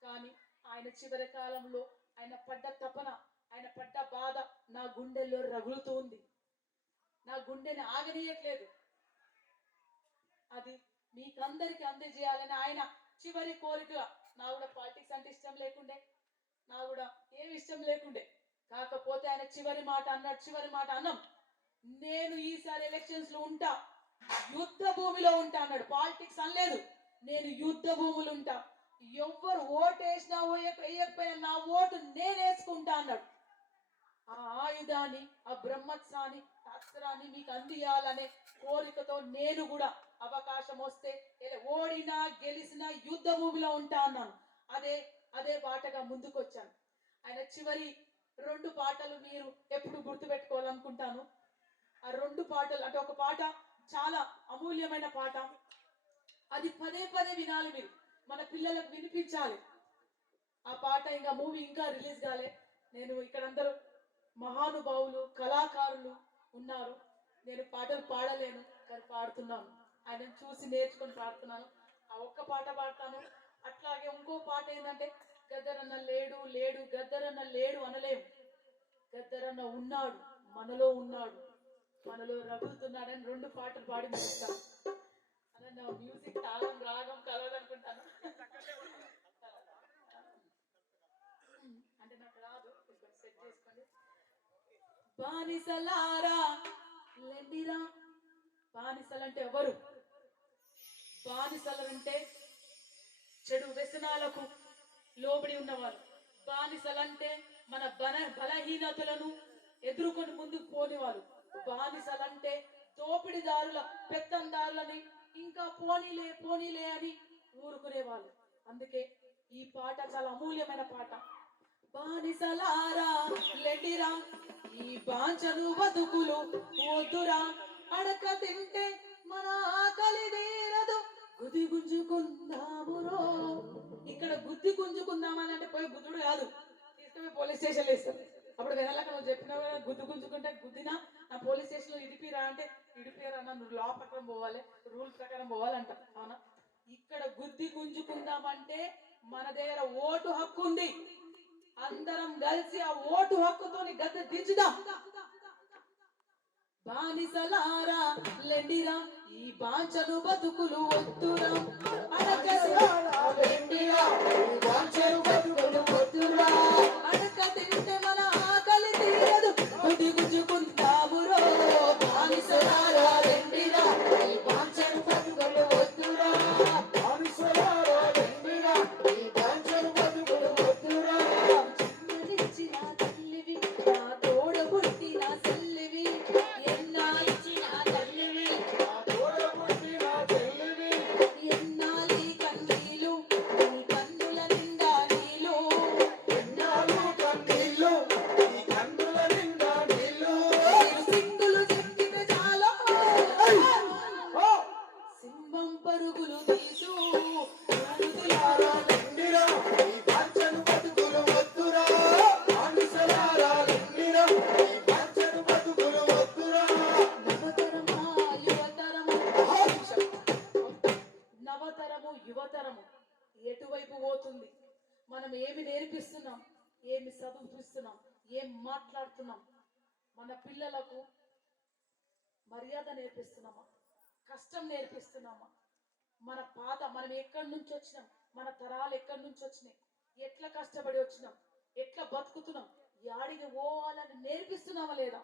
కానీ ఆయన చివరి కాలంలో ఆయన పడ్డ తపన, ఆయన పడ్డ బాధ నా గుండెల్లో రగులుతుంది, నా గుండెని ఆగనీయట్లేదు. అది మీకందరికి అందజేయాలని ఆయన చివరి కోరిక. నా కూడా పాలిటిక్స్ అంటే ఇష్టం లేకుండే, నా కూడా ఏమి ఇష్టం లేకుండే. కాకపోతే ఆయన చివరి మాట అన్నాం, నేను ఈసారి ఎలక్షన్స్ లో ఉంటా, యుద్ధ భూమిలో ఉంటా అన్నాడు. పాలిటిక్స్ అనలేదు, నేను యుద్ధ భూములు ఉంటా, ఎవ్వరు ఓటు వేసినా వేయకపోయినా నా ఓటు నేను వేసుకుంటా అన్నాడు. ఆ ఆయుధాన్ని, ఆ బ్రహ్మత్సాన్ని, అస్త్రాన్ని మీకు అందియాలనే కోరికతో నేను కూడా అవకాశం వస్తే ఓడినా గెలిచినా యుద్ధ భూమిలో ఉంటా అన్నాను. అదే బాటగా ముందుకు వచ్చాను. ఆయన చివరి 2 పాటలు మీరు ఎప్పుడు గుర్తుపెట్టుకోవాలనుకుంటాను. ఆ 2 పాటలు అంటే, ఒక పాట చాలా అమూల్యమైన పాట, అది పదే వినాలి మీరు, మన పిల్లలకు వినిపించాలి. ఆ పాట ఇంకా మూవీ ఇంకా రిలీజ్ కాలే. నేను ఇక్కడ అందరూ మహానుభావులు, కళాకారులు ఉన్నారు. నేను పాటలు పాడలేను, కానీ పాడుతున్నాను. ఆయనను చూసి నేర్చుకొని పాడుతున్నాను. ఆ ఒక్క పాట పాడతాను. అట్లాగే ఇంకో పాట ఏంటంటే, గద్దరన్న లేడు గద్దరన్న లేడు అనలేము. గద్దరన్న ఉన్నాడు, మనలో ఉన్నాడు, మనలో రగులుతున్నాడని 2 పాటలు పాడి ముగిస్తాను. అలా నా మ్యూజిక్ తాళం రాగం కలవాలనుకుంటాను. అంటే నాకు రాదు, సెట్ చేసుకోండి. బానిసలారా లెండిరా. బానిసలంటే ఎవరు? బానిసలంటే చెడు వ్యసనాలకు లోబడి ఉన్నవారు. బానిసలంటే మన బలహీనతలను ఎదుర్కొని ముందుకు పోనివారు. బానిసలంటే దోపిడిదారుల, పెత్తందారులని ఇంకా పోనీలే అని ఊరుకునేవాళ్ళు. అందుకే ఈ పాట చాలా అమూల్యమైన పాట. బానిసలారా లెండిరా, ఈ బాంచను బతుకులు వద్దురా, అడక తింటే మన ఆకలి తీరదు, గుది గుంజుకుందామురో. ఇక్కడ గుద్ది గుంజుకుందామని అంటే పోయి గుద్దుడు కాదు, తీసుకుపోయి పోలీస్ స్టేషన్లో ఇస్తారు. అప్పుడు వినాలక నువ్వు చెప్పినావు కదా, గుద్దు గుంజుకుంటే గుద్దినా నా పోలీస్ స్టేషన్లో ఇడిపిరా అంటే ఇడిపిరన్నా, నువ్వు లా ప్రకారం పోవాలి, రూల్ ప్రకారం పోవాలంట. అవునా? ఇక్కడ గుద్ది గుంజుకుందామంటే మన దగ్గర ఓటు హక్కు ఉంది. అందరం కలిసి ఆ ఓటు హక్కుతోని గద్దె దించుదాం. బానిసలారా లెండిరా, ఈ బాంచను బతుకులు వద్దురా, అడక తింటే మన ఆకలి తీరదు, గుది గుంజుకుంటామురో. బానిసలారా లెండిరా, ఈ బాంచను బతుకులు వద్దురా, జన్మనిచ్చిన తల్లివి, నా తోడ పుట్టిన సెల్లివి, ఎన్నాళ్ళిచ్చిన తల్లివి, ఎన్నాళ్ళి కన్నీలు, నీ కన్నుల నిండా నీళ్ళు, మీరు సింగులు చెక్కితే చాలు, సింహం పరుగులు తీసు, ఊరుదులారా నవతరమా యువతరము, నవతరము యువతరము ఎటువైపు పోతుంది? మనం ఏమి నేర్పిస్తున్నాం, ఏమి చదివిస్తున్నాం, ఏం మాట్లాడుతున్నాం? మన పిల్లలకు మర్యాద నేర్పిస్తున్నామా, కష్టం నేర్పిస్తున్నామా? మనం ఎక్కడి నుంచి వచ్చినాం, మన తరాలు ఎక్కడి నుంచి వచ్చినాయి, ఎట్లా కష్టపడి వచ్చినాం, ఎట్లా బతుకుతున్నాం, యాడికి పోవాలని నేర్పిస్తున్నామా లేదా?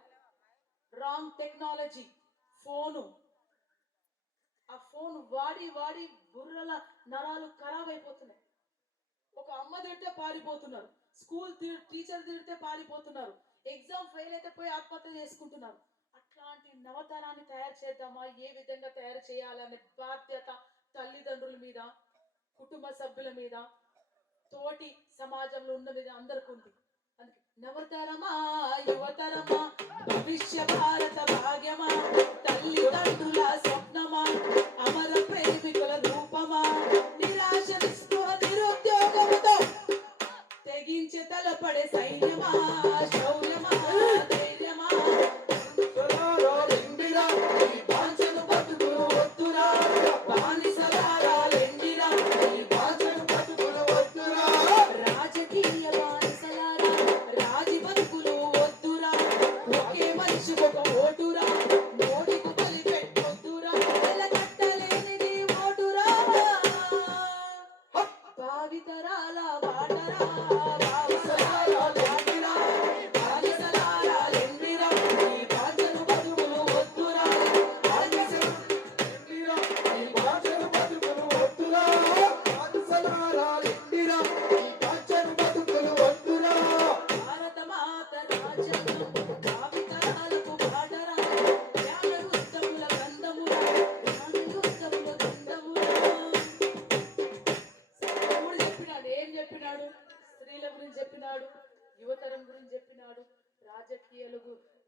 రాంగ్ టెక్నాలజీ, ఫోను, ఆ ఫోన్ వాడి వాడి బుర్రల నరాలు ఖరాబ్ అయిపోతున్నాయి. ఒక అమ్మ తిడితే పారిపోతున్నారు, స్కూల్ టీచర్ తిడితే పారిపోతున్నారు, ఎగ్జామ్ ఫెయిల్ అయితే పోయి ఆత్మహత్య చేసుకుంటున్నారు. అట్లాంటి నవతరాన్ని తయారు చేద్దామా? ఏ విధంగా తయారు చేయాలనే బాధ్యత తల్లిదండ్రుల మీద, కుటుంబ సభ్యుల మీద, తోటి సమాజంలో ఉన్న మీద అందరికి ఉంది. అందుకే నవతరమా యువతరమా, భవిష్య భారత భాగ్యమా, తల్లిదండ్రుల స్వప్నమా, అమర ప్రేమికుల రూపమా, నిరాశ నిస్పృహ నిరుద్యోగముతో తెగించే తలపడే సైన్యమా, శౌర్యమా ధైర్యమా, బాంచను బతుకులు వద్దురా, బానిసలారా లెండిరా, ఈ బాంచను బతుకులు వద్దురా, రాజకీయ బానిసలారా రాజి బతుకులు వద్దురా, ఒకే మనిషికి ఒక ఓటురా, మోడీకి బలి పెట్టొద్దురా, వెలకట్టలేనిది ఓటురా, భావితరాల బాటరా, బానిసలారా లెండిరా, బానిసలారా లెండిరా, ఈ బాంచను బతుకులు వద్దురా, భారత మాత రాజ్యాంగం భావితరాలకు బాటరా, జ్ఞానయుక్తముల గంధమురా, జ్ఞానయుక్తముల గంధమురా. దేవుడు చెప్పినాడు, ఏం చెప్పినాడు? స్త్రీల గురించి చెప్పినాడు, యువతరం గురించి చెప్పినాడు, రాజకీయాల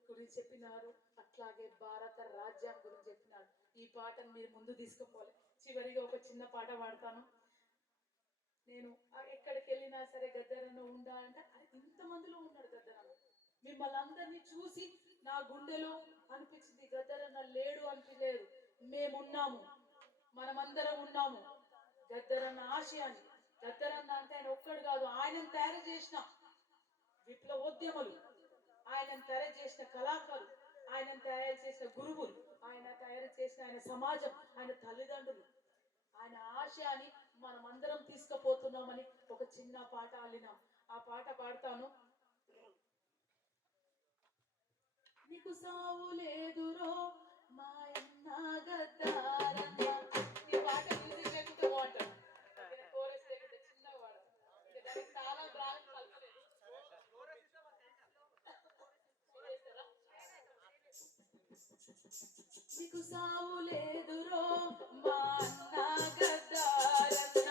గురించి చెప్పినారు, అట్లాగే భారత రాజ్యాంగం గురించి చెప్పినాడు. ఈ పాటను మీరు ముందు తీసుకుపోవాలి. చివరిగా ఒక చిన్న పాట పాడతాను. నేను ఎక్కడికి వెళ్ళినా సరే గద్దరన్న ఉండాలంటే, అరే ఇంతమందిలో ఉన్నాడు గద్దరన్న. మిమ్మల్ని అందరినీ చూసి నా గుండెలో అనిపించింది, గద్దరన్న లేడు అనిపించలేదు. మేమున్నాము, మనమందరం ఉన్నాము. గద్దరన్న ఆశయాన్ని, గద్దరన్న అంటే ఆయన ఒక్కడు కాదు, ఆయనను తయారు చేసిన విప్లవోద్యములు, ఆయనను తయారు చేసిన కళాకారులు, ఆయనను తయారు చేసిన గురువులు, ఆయన తయారు చేసిన ఆయన సమాజం, ఆయన తల్లిదండ్రులు, ఆయన ఆశయాన్ని మనమందరం తీసుకుపోతున్నామని ఒక చిన్న పాట అల్లినాం. ఆ పాట పాడతాను. నీకు సావు లేదురో మాయన్న గద్దారన్న. ఈ పాట మ్యూజిక్ లేకుంటే బాగుంటుంది, కోరస్ లేకుంటే చిన్నగా పాడతాను. దానికి చాలా బ్రాండ్ కలపలేదు. నీకు సావు లేదురో మా అన్న గద్దారన్న,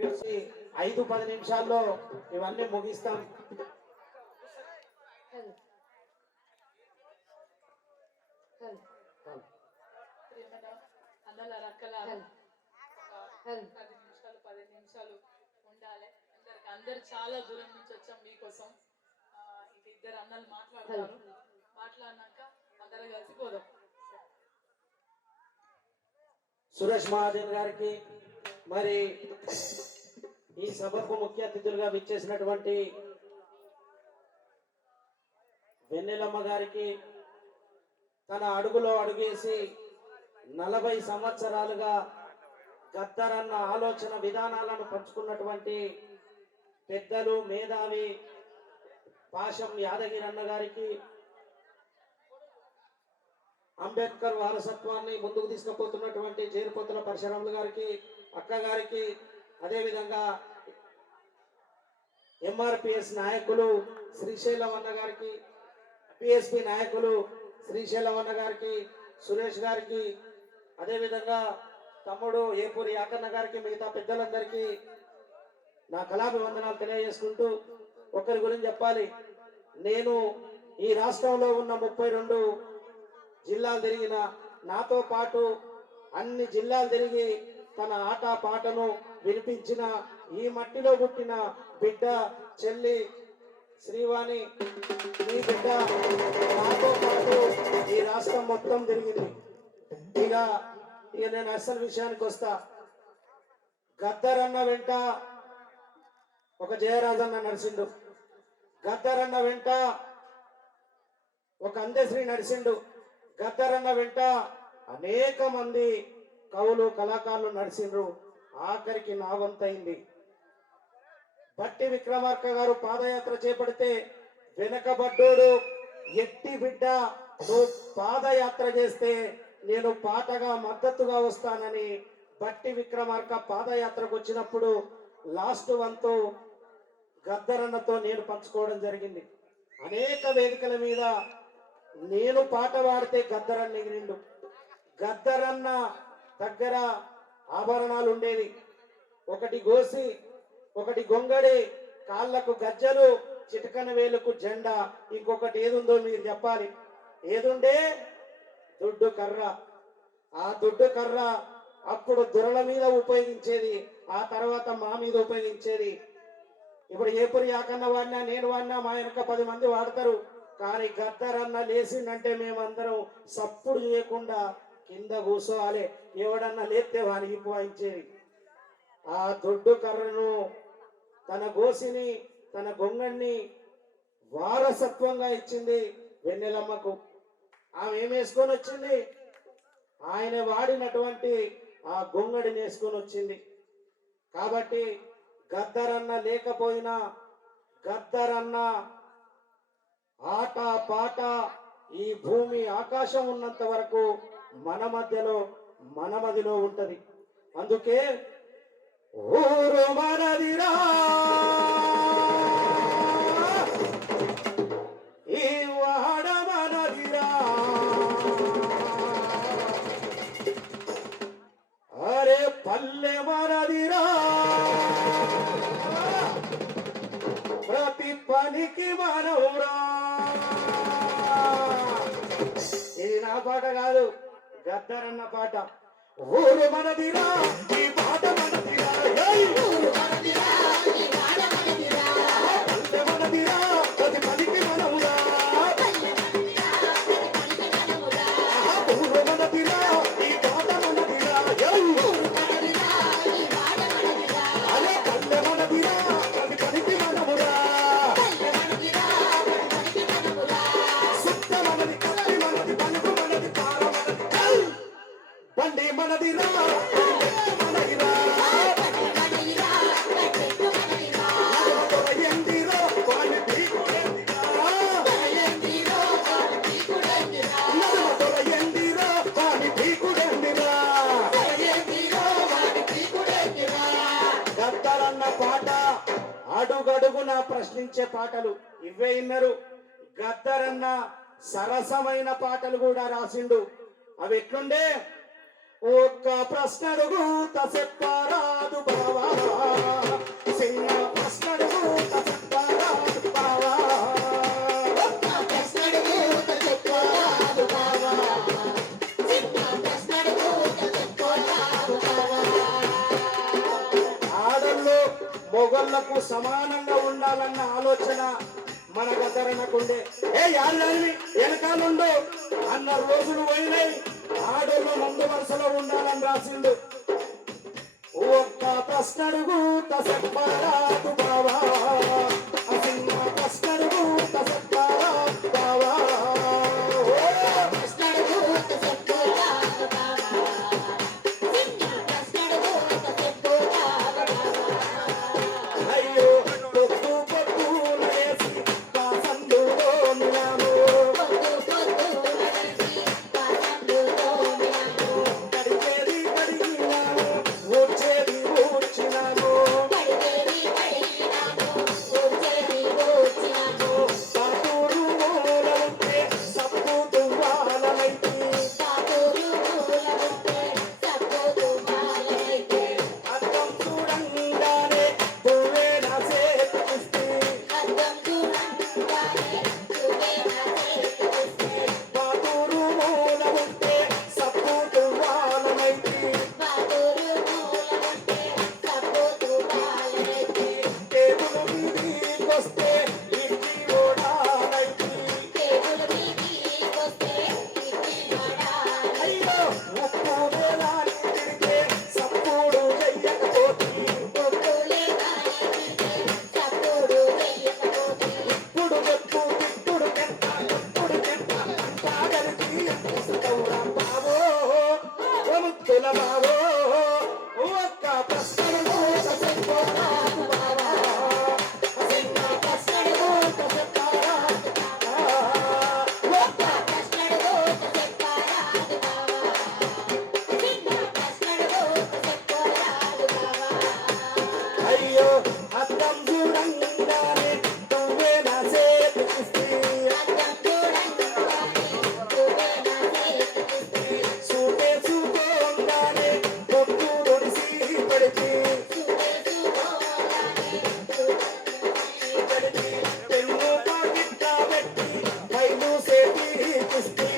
5-10 నిమిషాల్లో ఇవన్నీ ముగిస్తాం. ప్రియమైన అన్నల రక్కలారా, ఒక 10 నిమిషాలు ఉండాలి. అందరు చాలా దూరం నుంచి వచ్చాం మీకోసం. ఇంక ఇద్దరు అన్నలు మాట్లాడతారు. మాట్లాడినాక అందరం కలిసి పోదాం. సురేష్ మహాజన్ గారికి, మరి ఈ సభకు ముఖ్య అతిథులుగా విచ్చేసినటువంటి వెన్నెలమ్మ గారికి, తన అడుగులో అడుగేసి 40 సంవత్సరాలుగా గద్దరన్న ఆలోచన విధానాలను పంచుకున్నటువంటి పెద్దలు మేధావి పాశం యాదగిరి అన్న గారికి, అంబేద్కర్ వారసత్వాన్ని ముందుకు తీసుకుపోతున్నటువంటి జేరుపోతుల పరశురాములు గారికి, అక్క గారికి, అదేవిధంగా ఎంఆర్పిఎస్ నాయకులు శ్రీశైలం అన్న గారికి, పిఎస్పి నాయకులు శ్రీశైలం అన్న గారికి, సురేష్ గారికి, అదేవిధంగా తమ్ముడు ఏపూరి యాకన్న గారికి, మిగతా పెద్దలందరికీ నా కళాభివందనాలు తెలియజేసుకుంటూ, ఒకరి గురించి చెప్పాలి. నేను ఈ రాష్ట్రంలో ఉన్న 32 జిల్లాలు తిరిగిన, నాతో పాటు అన్ని జిల్లాలు తిరిగి తన ఆట పాటను వినిపించిన ఈ మట్టిలో పుట్టిన బిడ్డ చెల్లి శ్రీవాణి, ఈ బిడ్డ నాతో పాటు ఈ రాష్ట్రం మొత్తం తిరిగింది. ఇక నేను అసలు విషయానికి వస్తా. గద్దరన్న వెంట ఒక జయరాజన్న నడిచిండు, గద్దరన్న వెంట ఒక అందశ్రీ నడిచిండు, గద్దరన్న వెంట అనేక మంది కవులు కళాకారులు నడిచిండ్రు. ఆఖరికి నా వంతైంది. బట్టి విక్రమార్క గారు పాదయాత్ర చేపడితే వెనకబడ్డోడు, ఎట్టి బిడ్డ నువ్వు పాదయాత్ర చేస్తే నేను పాటగా మద్దతుగా వస్తానని బట్టి విక్రమార్క పాదయాత్రకు వచ్చినప్పుడు లాస్ట్ వంతు గద్దరన్నతో నేను పంచుకోవడం జరిగింది. అనేక వేదికల మీద నేను పాట పాడితే గద్దరన్న ఎగిరిండు. గద్దరన్న దగ్గర ఆభరణాలు ఉండేది, ఒకటి గోసి, ఒకటి గొంగడి, కాళ్ళకు గజ్జలు, చిటకన వేలుకు జెండా, ఇంకొకటి ఏదుందో మీరు చెప్పాలి. ఏదుండే? దుడ్డు కర్ర. ఆ దుడ్డు కర్ర అప్పుడు దొరల మీద ఉపయోగించేది, ఆ తర్వాత మా మీద ఉపయోగించేది. ఇప్పుడు ఏపురి యాకన్న వాడినా, నేను వాడినా మా వెనక 10 మంది వాడతారు. కానీ గద్దరన్న లేచిందంటే మేమందరం సప్పుడు చేయకుండా కింద కూర్చోవాలి. ఎవడన్నా లేస్తే వానికి పోయించేది. ఆ దొడ్డు కర్రను, తన గోసిని, తన గొంగణ్ణి వారసత్వంగా ఇచ్చింది వెన్నెలమ్మకు. ఆమె ఏం వేసుకొని వచ్చింది? ఆయన వాడినటువంటి ఆ గొంగడిని వేసుకొని వచ్చింది. కాబట్టి గద్దరన్న లేకపోయినా, గద్దరన్న ఆట పాట ఈ భూమి ఆకాశం ఉన్నంత వరకు మన మధ్యలో, మన మదిలో ఉంటది. అందుకే ఊరు మనదిరా, ఈ వాడ మనదిరా, అరే పల్లె మనదిరా, ప్రతి పనికి మనవురా. ఇది నా పాట కాదు, గద్దరన్న పాట. ఊరు మనదిరా, ఈ పాట మనదిరా, ఊరు మనదిరా, ఈ పాట మనదిరా, పల్లె మనదిరా, ప్రతి పనికి మనవురా, ఊరు మనదిరా, ఈ పాట మనదిరా, ఊరు మనదిరా, ఈ పాట మనదిరా, అరే పల్లె మనదిరా, ప్రతి పనికి మనవురా, సుత్త మనది, కత్తి మనది, పలుకు మనది, పార మనది, బండి మనదిరా, మనదిరా, ఎందిరా వాని పీకుడెందిరా, ఎందిరా వాని పీకుడెందిరా. గద్దరన్న పాట అడుగడుగునా ప్రశ్నించే పాటలు ఇవే ఇన్నరు. గద్దరన్న సరసమైన పాటలు కూడా రాసిండు. అవి ఎట్లుండే? ఒక్క ప్రశ్న అడుగుత చెప్పరాదు బావా, చిన్న ప్రశ్న అడుగుత చెప్పరాదు బావా. ఆడళ్ళు మొగళ్ళకు సమానంగా ఉండాలన్న ఆలోచన మన గద్దరన్నకుండే. యాళ్ళని వెనకాలండు అన్న రోజులు పోయినాయి. ఆడోళ్ళు ముందు వరుసలో ఉండాలని రాసిండు. ఒక్క ప్రశ్న అడుగుత చెప్పరాదు బావా, చిన్న ప్రశ్న అడుగుత చెప్పరాదు బావా. అయ్యో పొద్దు పొద్దున వేసి కాసందులో నిలాము, కడిగేది కడిగినాము, ఊడ్చేది ఊడ్చినాము, పాటూరు మూల ఉంటే సబ్బు దువ్వాలనైతి, అద్దం చూడంగానే పువ్వే నా చేతికిస్తే, పాటూరు మూల ఉంటే సబ్బు దువ్వాలనైతి, టేబుల్ మీదికొస్తే ఇంటి ఓడాలైతి. అయ్యో ఉప్పు వేలాని తిడితే సప్పుడు చెయ్యకపోతే, ఇప్పుడు చెప్పు ఇప్పుడు కెంత ఇప్పుడు కెంత అంతా కలిపి ఇస్తావురా బావో, ఓ ముత్తుల బావో. ఒక్క ప్రశ్నలు చెప్పరాదు బావా, చిన్న ప్రశ్నలు చెప్పరాదు బావా. అయ్యో అద్దం చూడంగానే నువ్వే నా చేతికిస్తే, సూటే చూకోగానే పొట్టు తొడిసి పెడితే, పెన్ను పాకిట్ల పెట్టి పైలు చేతికిస్తే,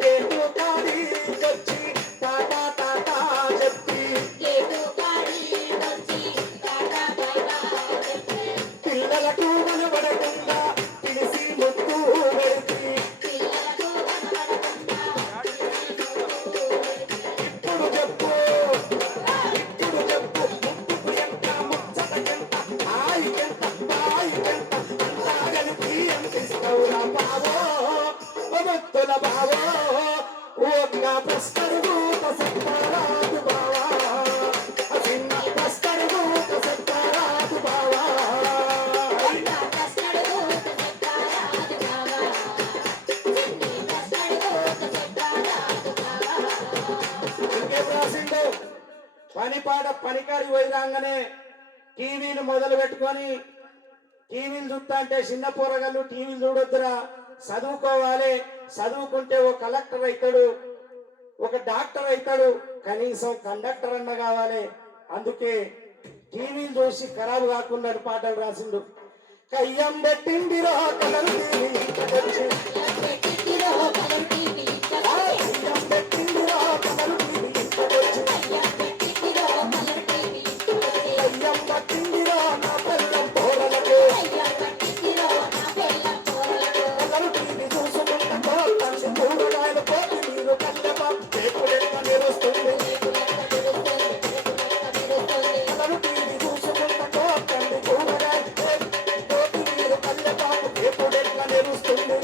కేటు కాడికొచ్చి టాటా టాటా చెప్పి, పిల్లలకు కనబడకుండా పిలిచి ముద్దు పెడితే, ఇప్పుడు చెప్పు ఇప్పుడు చెప్పు ముద్దుకు ఎంత ముచ్చటకెంత హాయికెంత బాయికెంత అంతా కలిపి అందిస్తావురా బావో, ఓ ముత్తుల బావో. ఒక్క ప్రశ్న అడుగుత చెప్పరాదు బావా, చిన్న ప్రశ్న అడుగుత చెప్పరాదు బావా. ఇంకేం రాసిండు? పనిపాట పనికాడి పోయి రాగానే టీవీలు మొదలు పెట్టుకొని టీవీలు చూస్తా అంటే చిన్న పోరగాళ్ళు టీవీలు చూడొద్దురా, చదువుకోవాలి, చదువుకుంటే ఓ కలెక్టర్ అవుతాడు, ఒక డాక్టర్ అవుతాడు, కనీసం కండక్టర్ అన్న కావాలి. అందుకే టీవీలు చూసి ఖరాబు కాకుండా పాటలు రాసిండు. కయ్యం పెట్టిందిరో కలర్ టీవీ వచ్చి, కయ్యం పెట్టిందిరో కలర్ టీవీ వచ్చి, కయ్యం పట్టిందిరో నా పిల్లం పోరలకు, కలర్ టీవీ చూసుకుంటూ తండ్రి కూరగాయలు పోతి మీరు కళ్ళెప ఎప్పుడెక్క నిరుస్తుంది, కలర్ టీవీ చూసుకుంటూ తండ్రి కూరగాయలు పోతి మీరు కళ్ళెపాపు ఎప్పుడెక్క నిరుస్తుంది.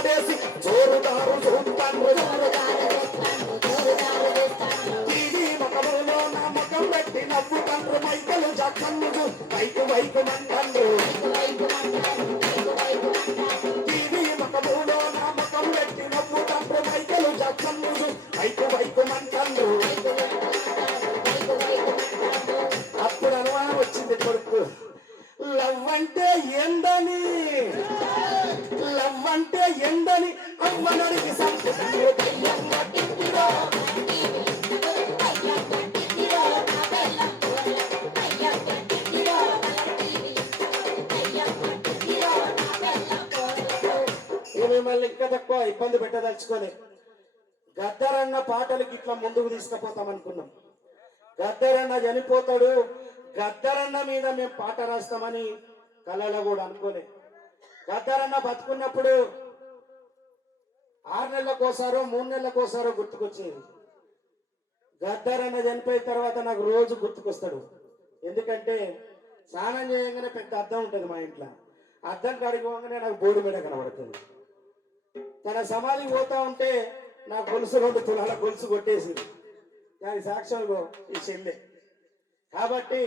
పాడేసి జోరుదారు చూపుతాండ్రు టీవీ ముఖములో నా ముఖం పెట్టి నవ్వుతాండ్రు మైకలు జక్కన్ను వైపు వైపు మంటండ్రు టీవీ ముఖములో నా ముఖం పెట్టి నవ్వుతాండ్రు మైకలు జక్కన్ను వైపు వైపు మంటండ్రు అప్పుడు అనుమానం వచ్చింది కొడుకు లవ్ అంటే ఏందని లవ్ అంటే ఏందని అమ్మనడికి సంపుతారు మిమ్మల్ని ఇంకా తక్కువ ఇబ్బంది పెట్టదలుచుకొని గద్దరన్న పాటలకి ఇట్లా ముందుకు తీసుకుపోతాం అనుకున్నాం. గద్దరన్న చనిపోతాడు, గద్దరన్న మీద మేము పాట రాస్తామని కళలో కూడా అనుకోలే. గద్దరన్న బతుకున్నప్పుడు 6 నెలలకోసారో 3 నెలలకోసారో గుర్తుకొచ్చేది. గద్దరన్న చనిపోయిన తర్వాత నాకు రోజు గుర్తుకొస్తాడు. ఎందుకంటే స్నానం చేయగానే పెద్ద అద్దం ఉంటుంది మా ఇంట్లో. అద్దం కాడికి పోగానే నాకు బోడి మీద కనబడుతుంది. తన సమాధికి పోతా ఉంటే నా గొలుసు 2 తులాల గొలుసు కొట్టేసింది. దాని సాక్ష్యాలు ఈ చెల్లె. కాబట్టి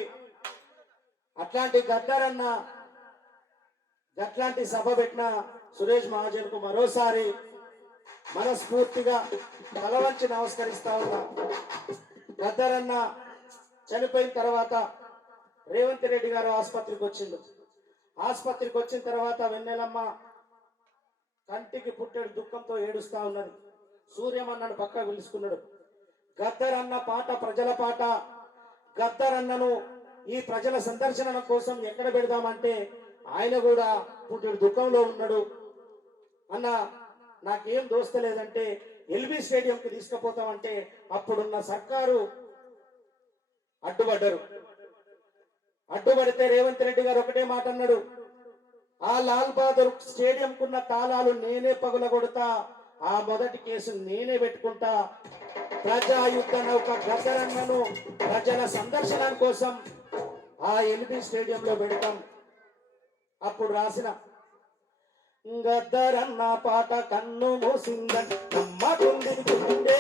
అట్లాంటి గద్దరన్న గట్లాంటి సభ పెట్టిన సురేష్ మహాజన్కు మరోసారి మనస్ఫూర్తిగా తలవంచి నమస్కరిస్తా ఉన్నా. గద్దరన్న చనిపోయిన తర్వాత రేవంత్ రెడ్డి గారు ఆసుపత్రికి వచ్చిండు. ఆసుపత్రికి వచ్చిన తర్వాత వెన్నెలమ్మ కంటికి పుట్టెడు దుఃఖంతో ఏడుస్తా ఉన్నది. సూర్యమన్నను పక్క పిలుచుకున్నాడు. గద్దరన్న పాట ప్రజల పాట. గద్దరన్నను ఈ ప్రజల సందర్శన కోసం ఎక్కడ పెడదామంటే ఆయన కూడా పుట్టెడు దుఃఖంలో ఉన్నాడు. అన్న నాకేం దోస్తలేదంటే ఎల్బీ స్టేడియంకి తీసుకుపోతామంటే అప్పుడున్న సర్కారు అడ్డుపడ్డారు. అడ్డుపడితే రేవంత్ రెడ్డి గారు ఒకటే మాట అన్నాడు, ఆ లాల్ బహదూర్ స్టేడియం కున్న తాళాలు నేనే పగులగొడతా, ఆ మొదటి కేసు నేనే పెట్టుకుంటా, ప్రజాయుద్ధ నౌక గద్దరన్నను ప్రజల సందర్శన కోసం ఆ ఎల్బీ స్టేడియంలో పెడతాం. అప్పుడు రాసిన గద్దరన్న పాట కన్ను మూసిందని నమ్మకుంది గుండె